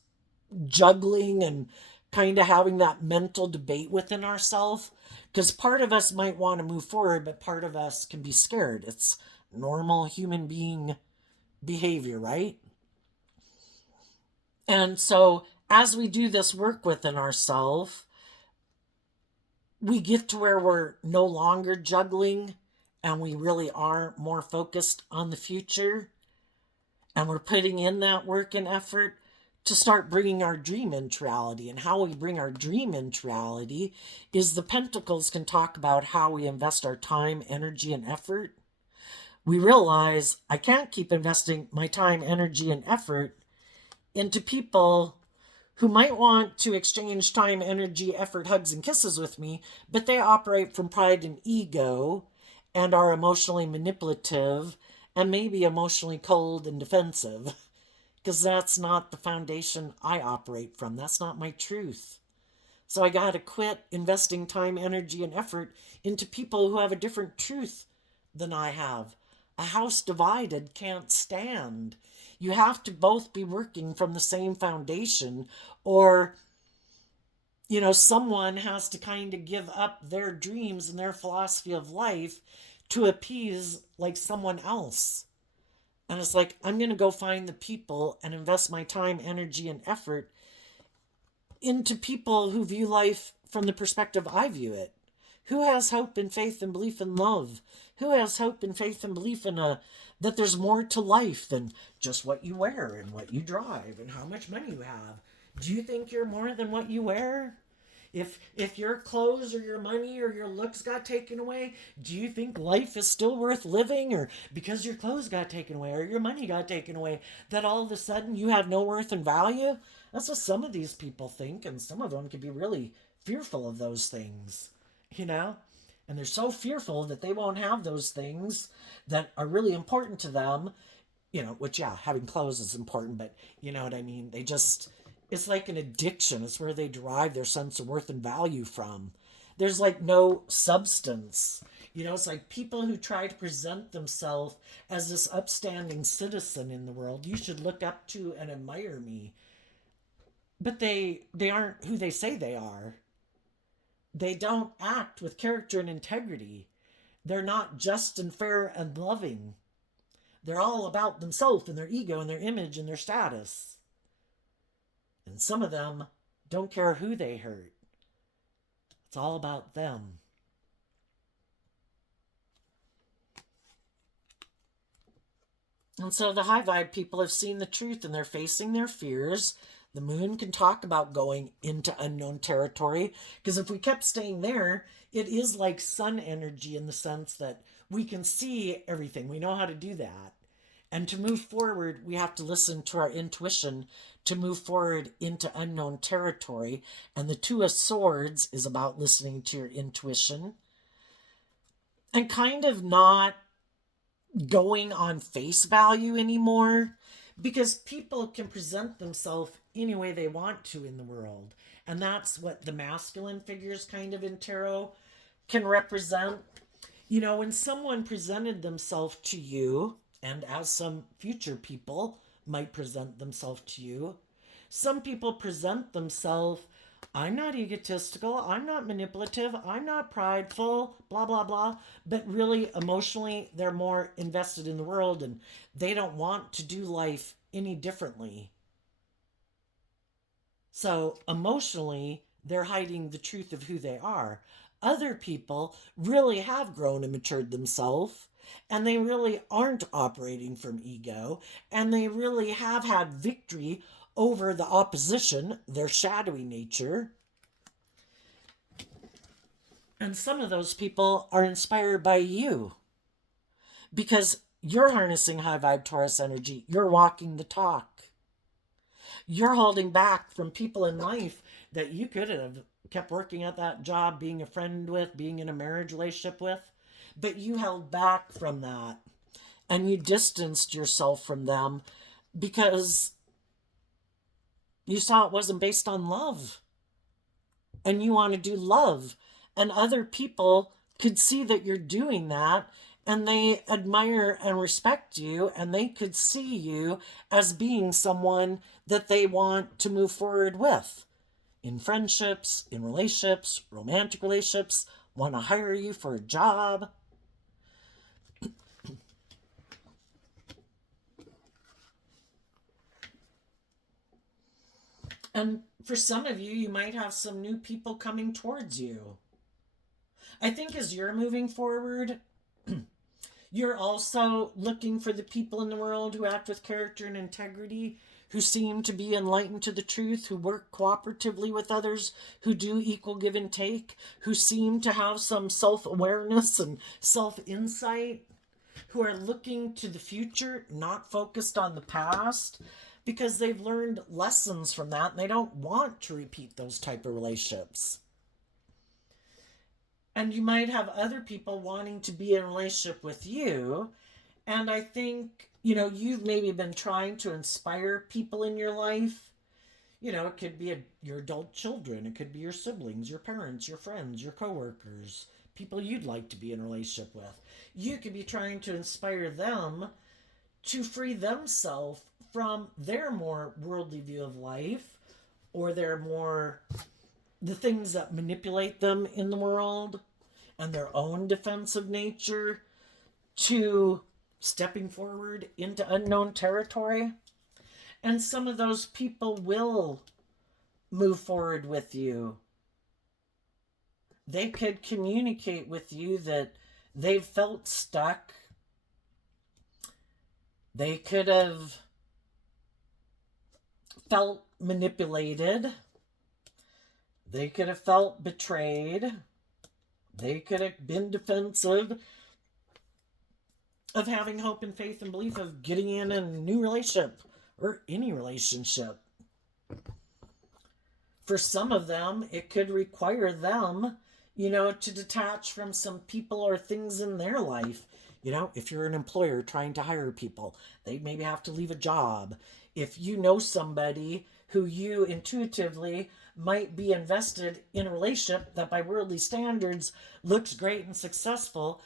juggling and kind of having that mental debate within ourselves. Because part of us might want to move forward, but part of us can be scared. It's normal human being behavior, right? And so as we do this work within ourselves, we get to where we're no longer juggling and we really are more focused on the future. And we're putting in that work and effort to start bringing our dream into reality. And how we bring our dream into reality is the Pentacles can talk about how we invest our time, energy, and effort. We realize I can't keep investing my time, energy, and effort into people who might want to exchange time, energy, effort, hugs, and kisses with me, but they operate from pride and ego and are emotionally manipulative and maybe emotionally cold and defensive, because that's not the foundation I operate from. That's not my truth. So I got to quit investing time, energy, and effort into people who have a different truth than I have. A house divided can't stand. You have to both be working from the same foundation, or, someone has to kind of give up their dreams and their philosophy of life to appease like someone else. And it's like, I'm going to go find the people and invest my time, energy, and effort into people who view life from the perspective I view it. Who has hope and faith and belief in love? Who has hope and faith and belief in that there's more to life than just what you wear and what you drive and how much money you have? Do you think you're more than what you wear? If your clothes or your money or your looks got taken away, do you think life is still worth living? Or because your clothes got taken away or your money got taken away, that all of a sudden you have no worth and value? That's what some of these people think, and some of them can be really fearful of those things, you know? And they're so fearful that they won't have those things that are really important to them, which, yeah, having clothes is important, but you know what I mean? It's like an addiction. It's where they derive their sense of worth and value from. There's like no substance. It's like people who try to present themselves as this upstanding citizen in the world. You should look up to and admire me. But they aren't who they say they are. They don't act with character and integrity. They're not just and fair and loving. They're all about themselves and their ego and their image and their status. And some of them don't care who they hurt. It's all about them. And so the high vibe people have seen the truth and they're facing their fears. The moon can talk about going into unknown territory, because if we kept staying there, it is like sun energy in the sense that we can see everything. We know how to do that. And to move forward, we have to listen to our intuition to move forward into unknown territory. And the Two of Swords is about listening to your intuition and kind of not going on face value anymore, because people can present themselves any way they want to in the world. And that's what the masculine figures kind of in tarot can represent. When someone presented themselves to you, and as some future people might present themselves to you, some people present themselves, I'm not egotistical, I'm not manipulative, I'm not prideful, blah, blah, blah. But really, emotionally, they're more invested in the world and they don't want to do life any differently. So emotionally, they're hiding the truth of who they are. Other people really have grown and matured themselves And they really aren't operating from ego, and they really have had victory over the opposition, their shadowy nature. And some of those people are inspired by you because you're harnessing high vibe Taurus energy. You're walking the talk. You're holding back from people in life that you could have kept working at that job, being a friend with, being in a marriage relationship with, but you held back from that and you distanced yourself from them because you saw it wasn't based on love and you want to do love. And other people could see that you're doing that and they admire and respect you and they could see you as being someone that they want to move forward with in friendships, in relationships, romantic relationships, want to hire you for a job. And for some of you, you might have some new people coming towards you. I think as you're moving forward, you're also looking for the people in the world who act with character and integrity, who seem to be enlightened to the truth, who work cooperatively with others, who do equal give and take, who seem to have some self awareness and self insight, who are looking to the future, not focused on the past, because they've learned lessons from that and they don't want to repeat those type of relationships. And you might have other people wanting to be in a relationship with you. And I think, you've maybe been trying to inspire people in your life. It could be your adult children, it could be your siblings, your parents, your friends, your coworkers, people you'd like to be in a relationship with. You could be trying to inspire them to free themselves from their more worldly view of life or the things that manipulate them in the world and their own defensive nature to stepping forward into unknown territory. And some of those people will move forward with you. They could communicate with you that they've felt stuck. They could have felt manipulated. They could have felt betrayed. They could have been defensive of having hope and faith and belief of getting in a new relationship or any relationship. For some of them, it could require them, to detach from some people or things in their life. If you're an employer trying to hire people, they maybe have to leave a job. If you know somebody who you intuitively might be invested in a relationship that by worldly standards looks great and successful,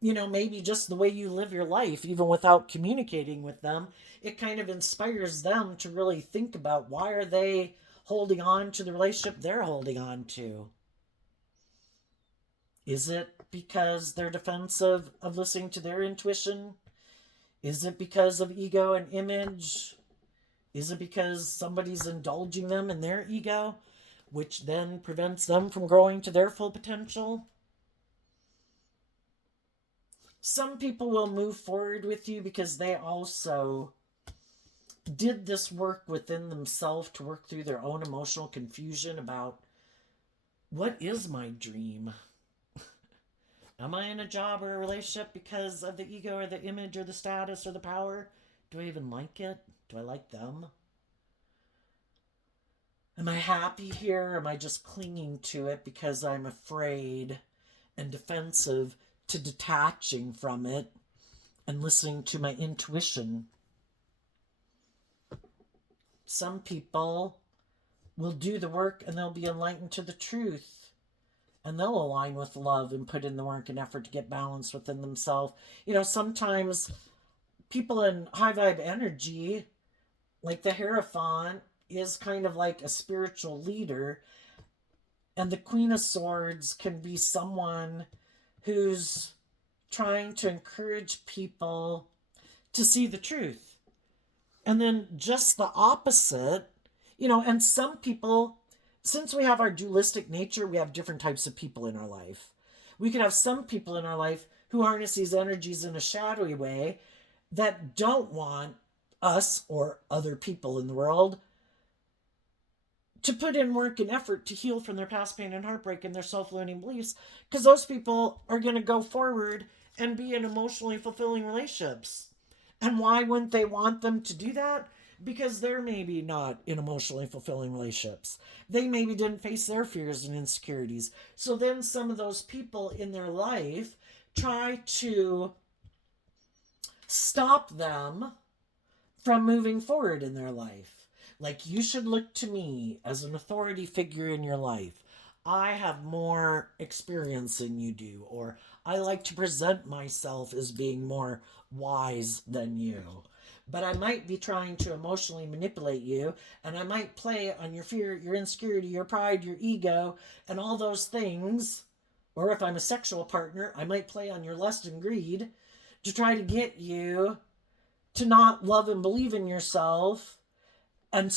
maybe just the way you live your life, even without communicating with them, it kind of inspires them to really think about why are they holding on to the relationship they're holding on to. Is it because they're defensive of listening to their intuition? Is it because of ego and image? Is it because somebody's indulging them in their ego, which then prevents them from growing to their full potential? Some people will move forward with you because they also did this work within themselves to work through their own emotional confusion about what is my dream? Am I in a job or a relationship because of the ego or the image or the status or the power? Do I even like it? Do I like them? Am I happy here? Or am I just clinging to it because I'm afraid and defensive to detaching from it and listening to my intuition? Some people will do the work and they'll be enlightened to the truth and they'll align with love and put in the work and effort to get balance within themselves. Sometimes people in high vibe energy, like the Hierophant, is kind of like a spiritual leader, and the Queen of Swords can be someone who's trying to encourage people to see the truth. And then just the opposite, and some people, since we have our dualistic nature, we have different types of people in our life. We could have some people in our life who harness these energies in a shadowy way that don't want us or other people in the world to put in work and effort to heal from their past pain and heartbreak and their self-limiting beliefs, because those people are going to go forward and be in emotionally fulfilling relationships. And why wouldn't they want them to do that? Because they're maybe not in emotionally fulfilling relationships. They maybe didn't face their fears and insecurities. So then some of those people in their life try to stop them from moving forward in their life. Like, you should look to me as an authority figure in your life. I have more experience than you do, or I like to present myself as being more wise than you. But I might be trying to emotionally manipulate you, and I might play on your fear, your insecurity, your pride, your ego, and all those things. Or if I'm a sexual partner, I might play on your lust and greed to try to get you to not love and believe in yourself and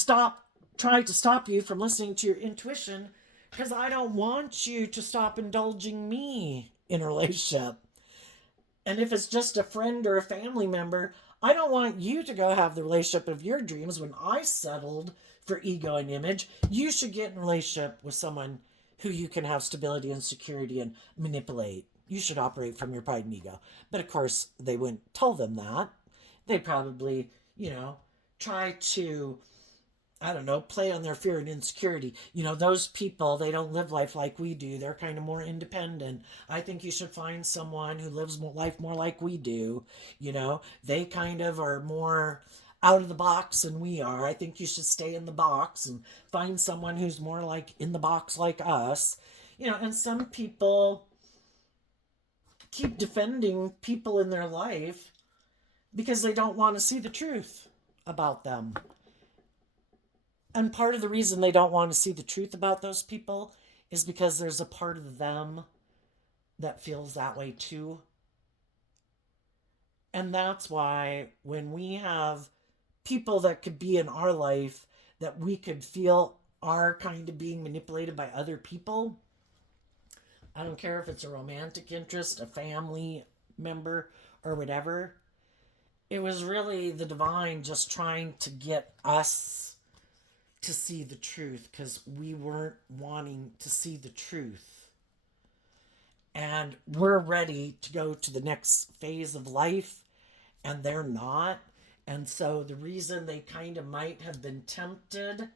try to stop you from listening to your intuition, because I don't want you to stop indulging me in a relationship. And if it's just a friend or a family member, I don't want you to go have the relationship of your dreams when I settled for ego and image. You should get in a relationship with someone who you can have stability and security and manipulate. You should operate from your pride and ego. But of course, they wouldn't tell them that. They'd probably, try to, I don't know, play on their fear and insecurity. Those people, they don't live life like we do. They're kind of more independent. I think you should find someone who lives life more like we do. They kind of are more out of the box than we are. I think you should stay in the box and find someone who's more like in the box like us. And some people keep defending people in their life because they don't want to see the truth about them. And part of the reason they don't want to see the truth about those people is because there's a part of them that feels that way too. And that's why when we have people that could be in our life that we could feel are kind of being manipulated by other people, I don't care if it's a romantic interest, a family member, or whatever, it was really the divine just trying to get us to see the truth, because we weren't wanting to see the truth. And we're ready to go to the next phase of life, and they're not. And so the reason they kind of might have been tempted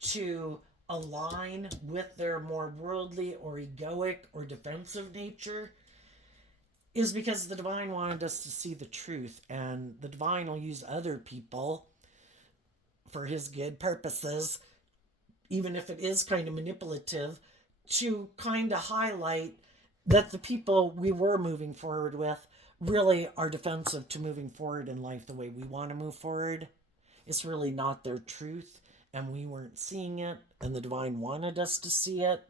to align with their more worldly or egoic or defensive nature is because the divine wanted us to see the truth. And the divine will use other people for his good purposes, even if it is kind of manipulative, to kind of highlight that the people we were moving forward with really are defensive to moving forward in life the way we want to move forward. It's really not their truth, and we weren't seeing it, and the divine wanted us to see it.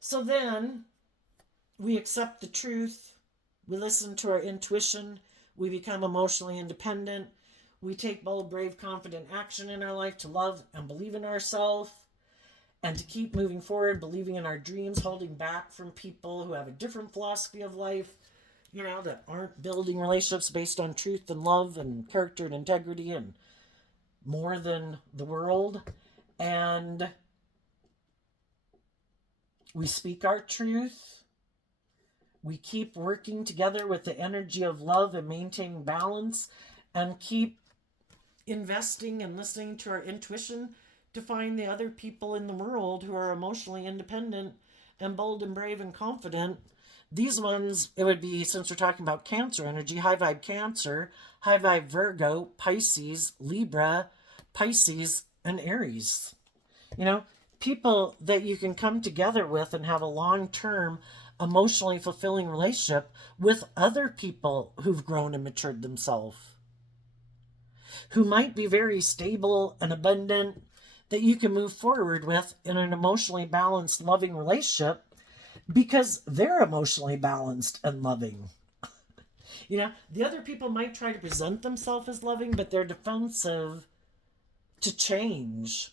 So then we accept the truth, we listen to our intuition, we become emotionally independent, we take bold, brave, confident action in our life to love and believe in ourselves, and to keep moving forward, believing in our dreams, holding back from people who have a different philosophy of life, that aren't building relationships based on truth and love and character and integrity and more than the world. And we speak our truth. We keep working together with the energy of love and maintaining balance, and keep investing and listening to our intuition to find the other people in the world who are emotionally independent and bold and brave and confident. These ones, it would be, since we're talking about Cancer energy, high vibe Cancer, high vibe Virgo, Pisces, Libra, Pisces, and Aries. People that you can come together with and have a long-term, emotionally fulfilling relationship with other people who've grown and matured themselves, who might be very stable and abundant, that you can move forward with in an emotionally balanced, loving relationship because they're emotionally balanced and loving. The other people might try to present themselves as loving, but they're defensive to change.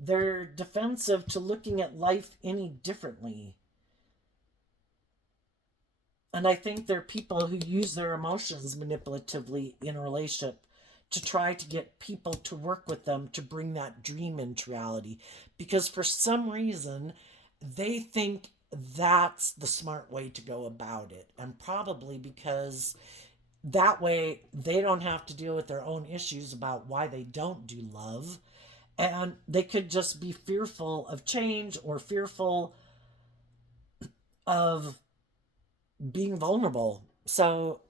They're defensive to looking at life any differently. And I think there are people who use their emotions manipulatively in a relationship to try to get people to work with them to bring that dream into reality. Because for some reason, they think that's the smart way to go about it. And probably because that way they don't have to deal with their own issues about why they don't do love. And they could just be fearful of change or fearful of being vulnerable. So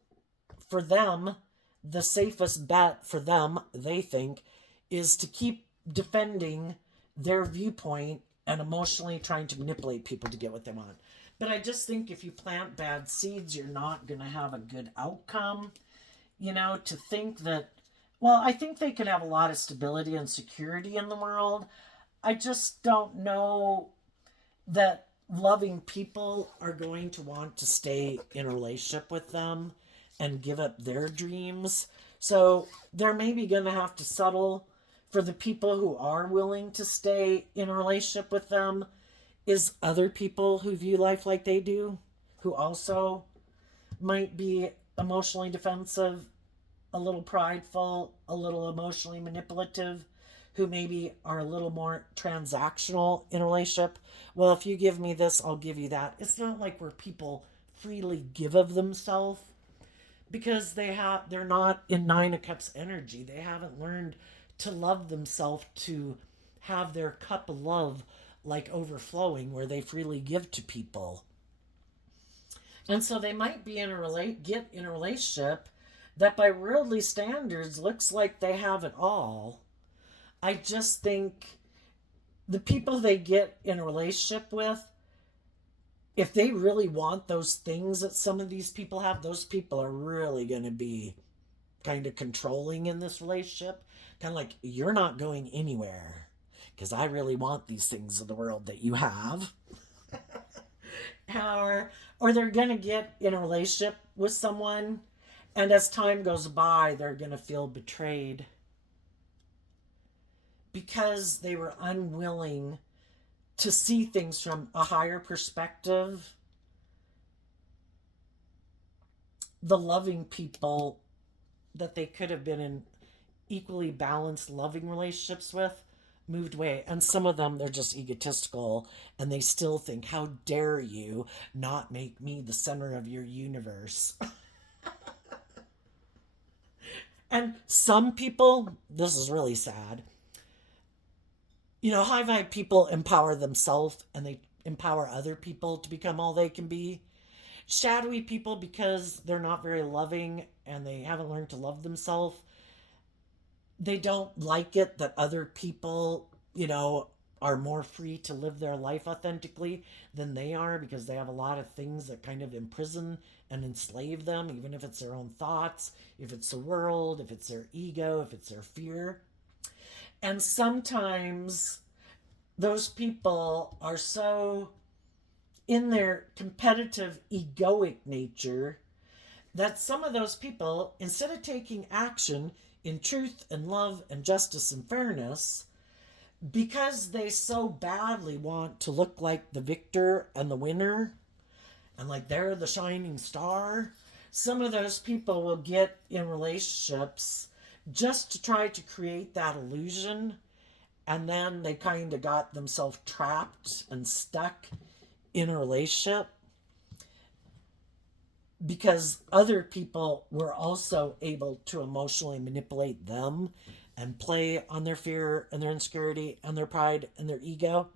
for them, the safest bet for them, they think, is to keep defending their viewpoint and emotionally trying to manipulate people to get what they want. But I just think if you plant bad seeds, you're not going to have a good outcome. To think that, well, I think they could have a lot of stability and security in the world. I just don't know that loving people are going to want to stay in a relationship with them and give up their dreams. So they're maybe going to have to settle for the people who are willing to stay in a relationship with them is other people who view life like they do, who also might be emotionally defensive, a little prideful, a little emotionally manipulative, who maybe are a little more transactional in a relationship. Well, if you give me this, I'll give you that. It's not like where people freely give of themselves because they're not in nine of cups energy. They haven't learned to love themselves, to have their cup of love like overflowing where they freely give to people. And so they might be get in a relationship that by worldly standards looks like they have it all. I just think the people they get in a relationship with, if they really want those things that some of these people have, those people are really going to be kind of controlling in this relationship. Kind of like, you're not going anywhere because I really want these things in the world that you have. Or they're going to get in a relationship with someone, and as time goes by, they're going to feel betrayed because they were unwilling to see things from a higher perspective. The loving people that they could have been in equally balanced, loving relationships with moved away. And some of them, they're just egotistical and they still think, how dare you not make me the center of your universe? And some people, this is really sad, high vibe people empower themselves and they empower other people to become all they can be. Shadowy people, because they're not very loving and they haven't learned to love themselves, they don't like it that other people, are more free to live their life authentically than they are because they have a lot of things that kind of imprison and enslave them, even if it's their own thoughts, if it's the world, if it's their ego, if it's their fear. And sometimes those people are so in their competitive egoic nature that some of those people, instead of taking action in truth and love and justice and fairness, because they so badly want to look like the victor and the winner and like they're the shining star, some of those people will get in relationships just to try to create that illusion, and then they kind of got themselves trapped and stuck in a relationship because other people were also able to emotionally manipulate them and play on their fear and their insecurity and their pride and their ego.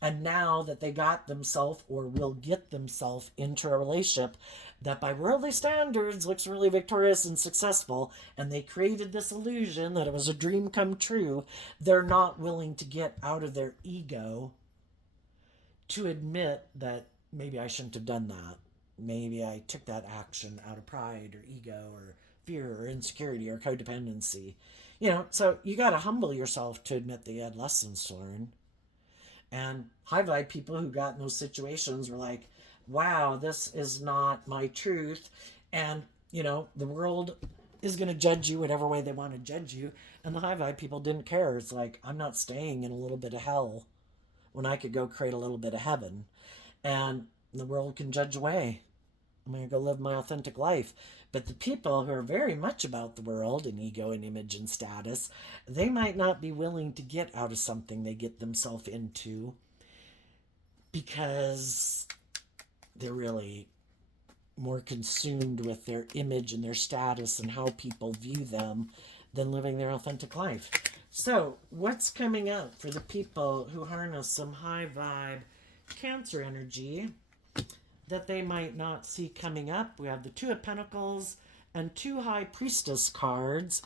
And now that they got themselves or will get themselves into a relationship that by worldly standards looks really victorious and successful, and they created this illusion that it was a dream come true, they're not willing to get out of their ego to admit that maybe I shouldn't have done that. Maybe I took that action out of pride or ego or fear or insecurity or codependency. So you got to humble yourself to admit that you had lessons to learn. And high vibe people who got in those situations were like, wow, this is not my truth. And, the world is going to judge you whatever way they want to judge you. And the high vibe people didn't care. It's like, I'm not staying in a little bit of hell when I could go create a little bit of heaven. And the world can judge away. I'm going to go live my authentic life. But the people who are very much about the world and ego and image and status, they might not be willing to get out of something they get themselves into because they're really more consumed with their image and their status and how people view them than living their authentic life. So, what's coming up for the people who harness some high vibe Cancer energy that they might not see coming up? We have the Two of Pentacles and two High Priestess cards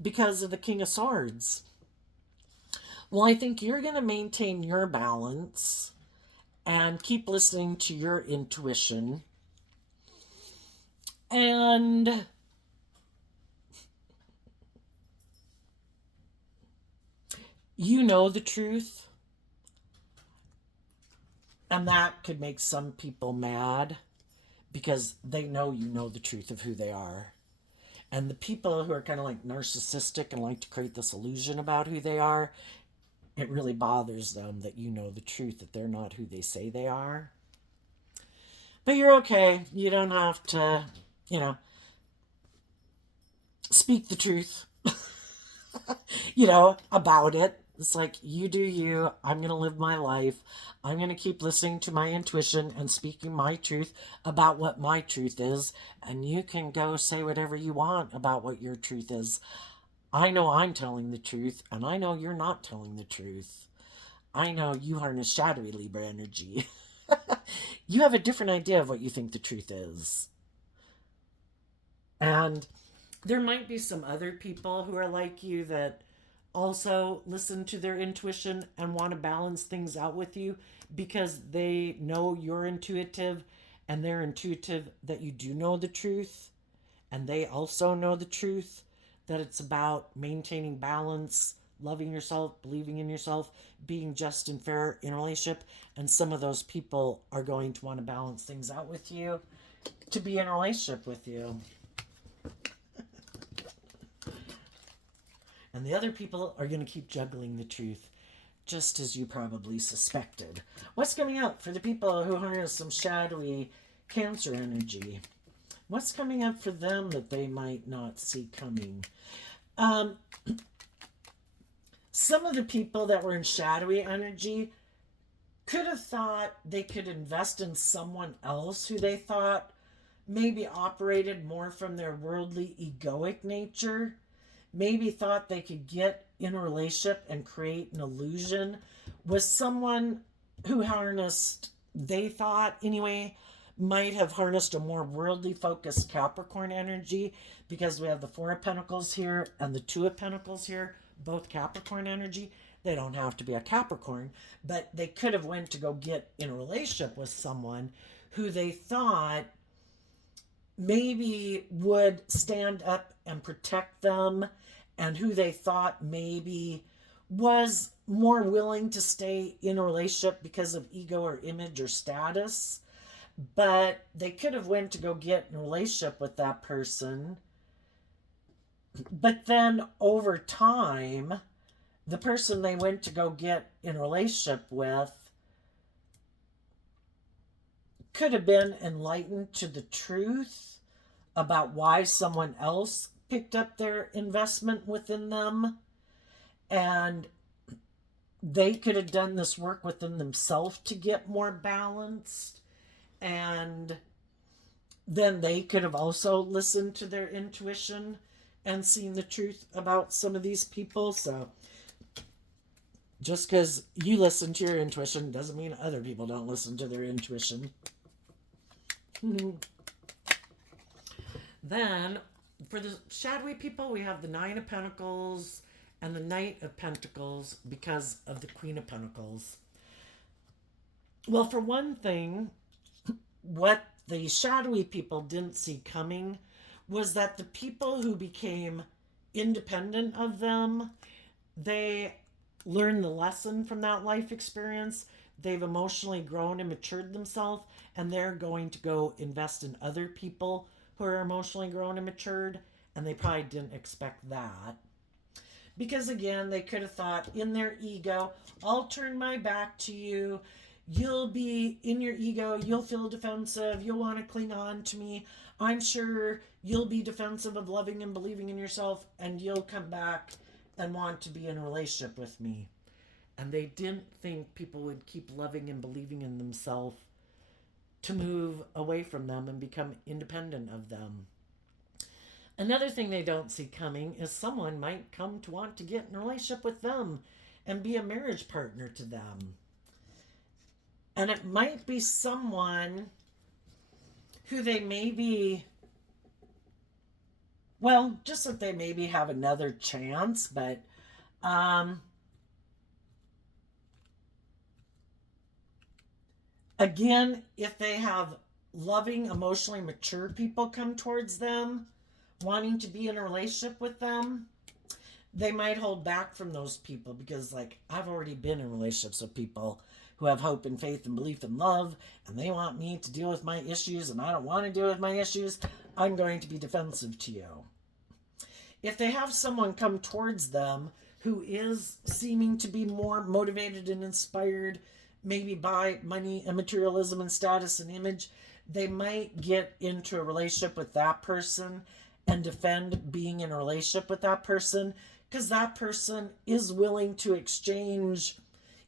because of the King of Swords. Well, I think you're going to maintain your balance and keep listening to your intuition. And you know the truth. And that could make some people mad because they know you know the truth of who they are. And the people who are kind of like narcissistic and like to create this illusion about who they are, it really bothers them that you know the truth, that they're not who they say they are. But you're okay. You don't have to, speak the truth, about it. It's like, you do you. I'm going to live my life. I'm going to keep listening to my intuition and speaking my truth about what my truth is. And you can go say whatever you want about what your truth is. I know I'm telling the truth, and I know you're not telling the truth. I know you harness shadowy Libra energy. You have a different idea of what you think the truth is. And there might be some other people who are like you that also listen to their intuition and want to balance things out with you because they know you're intuitive and they're intuitive that you do know the truth, and they also know the truth, that it's about maintaining balance, loving yourself, believing in yourself, being just and fair in a relationship. And some of those people are going to want to balance things out with you to be in a relationship with you. And the other people are going to keep juggling the truth, just as you probably suspected. What's coming up for the people who harness some shadowy Cancer energy? What's coming up for them that they might not see coming? Some of the people that were in shadowy energy could have thought they could invest in someone else who they thought maybe operated more from their worldly egoic nature, maybe thought they could get in a relationship and create an illusion with someone who harnessed, they thought anyway, might have harnessed a more worldly focused Capricorn energy, because we have the Four of Pentacles here and the Two of Pentacles here, both Capricorn energy. They don't have to be a Capricorn, but they could have went to go get in a relationship with someone who they thought maybe would stand up and protect them, and who they thought maybe was more willing to stay in a relationship because of ego or image or status. But they could have went to go get in a relationship with that person. But then over time, the person they went to go get in a relationship with could have been enlightened to the truth about why someone else picked up their investment within them, and they could have done this work within themselves to get more balanced, and then they could have also listened to their intuition and seen the truth about some of these people. So just because you listen to your intuition doesn't mean other people don't listen to their intuition. Then for the shadowy people, we have the Nine of Pentacles and the Knight of Pentacles because of the Queen of Pentacles. Well, for one thing, what the shadowy people didn't see coming was that the people who became independent of them, they learned the lesson from that life experience. They've emotionally grown and matured themselves, and they're going to go invest in other people who are emotionally grown and matured, and they probably didn't expect that. Because again, they could have thought in their ego, I'll turn my back to you. You'll be in your ego. You'll feel defensive. You'll want to cling on to me. I'm sure you'll be defensive of loving and believing in yourself, and you'll come back and want to be in a relationship with me. And they didn't think people would keep loving and believing in themselves to move away from them and become independent of them. Another thing they don't see coming is someone might come to want to get in a relationship with them and be a marriage partner to them. And it might be someone who they maybe, well, just that they maybe have another chance, but again, if they have loving, emotionally mature people come towards them, wanting to be in a relationship with them, they might hold back from those people because, like, I've already been in relationships with people who have hope and faith and belief and love, and they want me to deal with my issues, and I don't want to deal with my issues. I'm going to be defensive to you. If they have someone come towards them who is seeming to be more motivated and inspired, maybe by money and materialism and status and image, they might get into a relationship with that person and defend being in a relationship with that person because that person is willing to exchange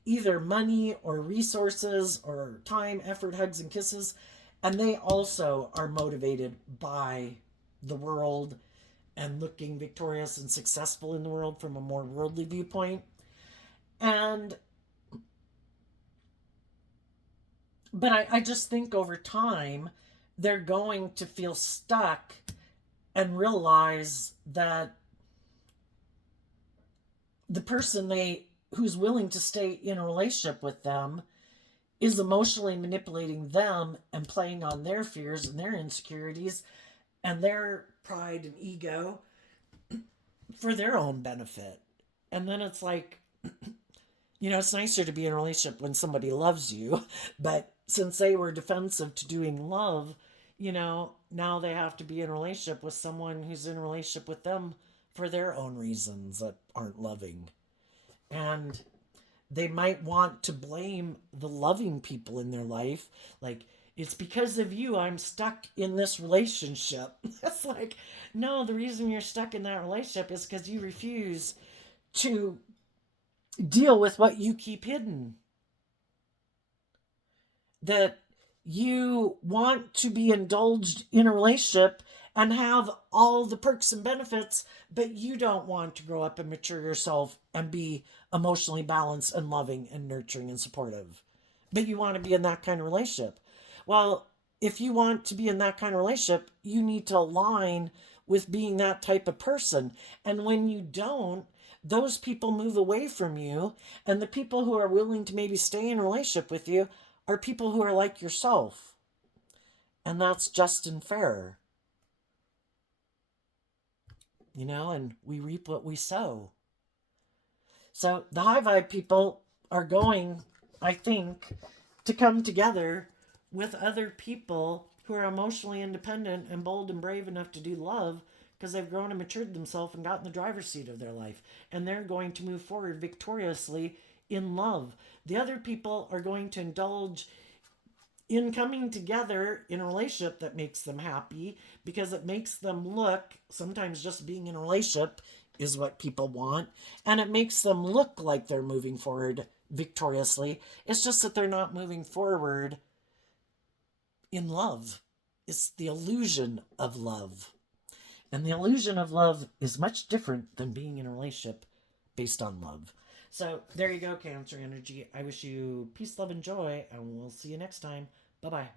either money or resources or time, effort, hugs, and kisses. And they also are motivated by the world and looking victorious and successful in the world from a more worldly viewpoint. And but I just think over time they're going to feel stuck and realize that the person who's willing to stay in a relationship with them is emotionally manipulating them and playing on their fears and their insecurities and their pride and ego for their own benefit. And then it's like, it's nicer to be in a relationship when somebody loves you, but since they were defensive to doing love, now they have to be in a relationship with someone who's in a relationship with them for their own reasons that aren't loving. And they might want to blame the loving people in their life. Like, it's because of you I'm stuck in this relationship. It's like, no, the reason you're stuck in that relationship is because you refuse to deal with what you keep hidden. That you want to be indulged in a relationship and have all the perks and benefits, but you don't want to grow up and mature yourself and be emotionally balanced and loving and nurturing and supportive. But you want to be in that kind of relationship. Well, if you want to be in that kind of relationship, you need to align with being that type of person. And when you don't, those people move away from you. And the people who are willing to maybe stay in a relationship with you are people who are like yourself. And that's just and fair. And we reap what we sow. So the high vibe people are going, I think, to come together with other people who are emotionally independent and bold and brave enough to do love because they've grown and matured themselves and gotten the driver's seat of their life. And they're going to move forward victoriously in love. The other people are going to indulge in coming together in a relationship that makes them happy because it makes them look, sometimes just being in a relationship is what people want, and it makes them look like they're moving forward victoriously. It's just that they're not moving forward in love. It's the illusion of love. And the illusion of love is much different than being in a relationship based on love. So there you go, Cancer energy. I wish you peace, love, and joy, and we'll see you next time. Bye-bye.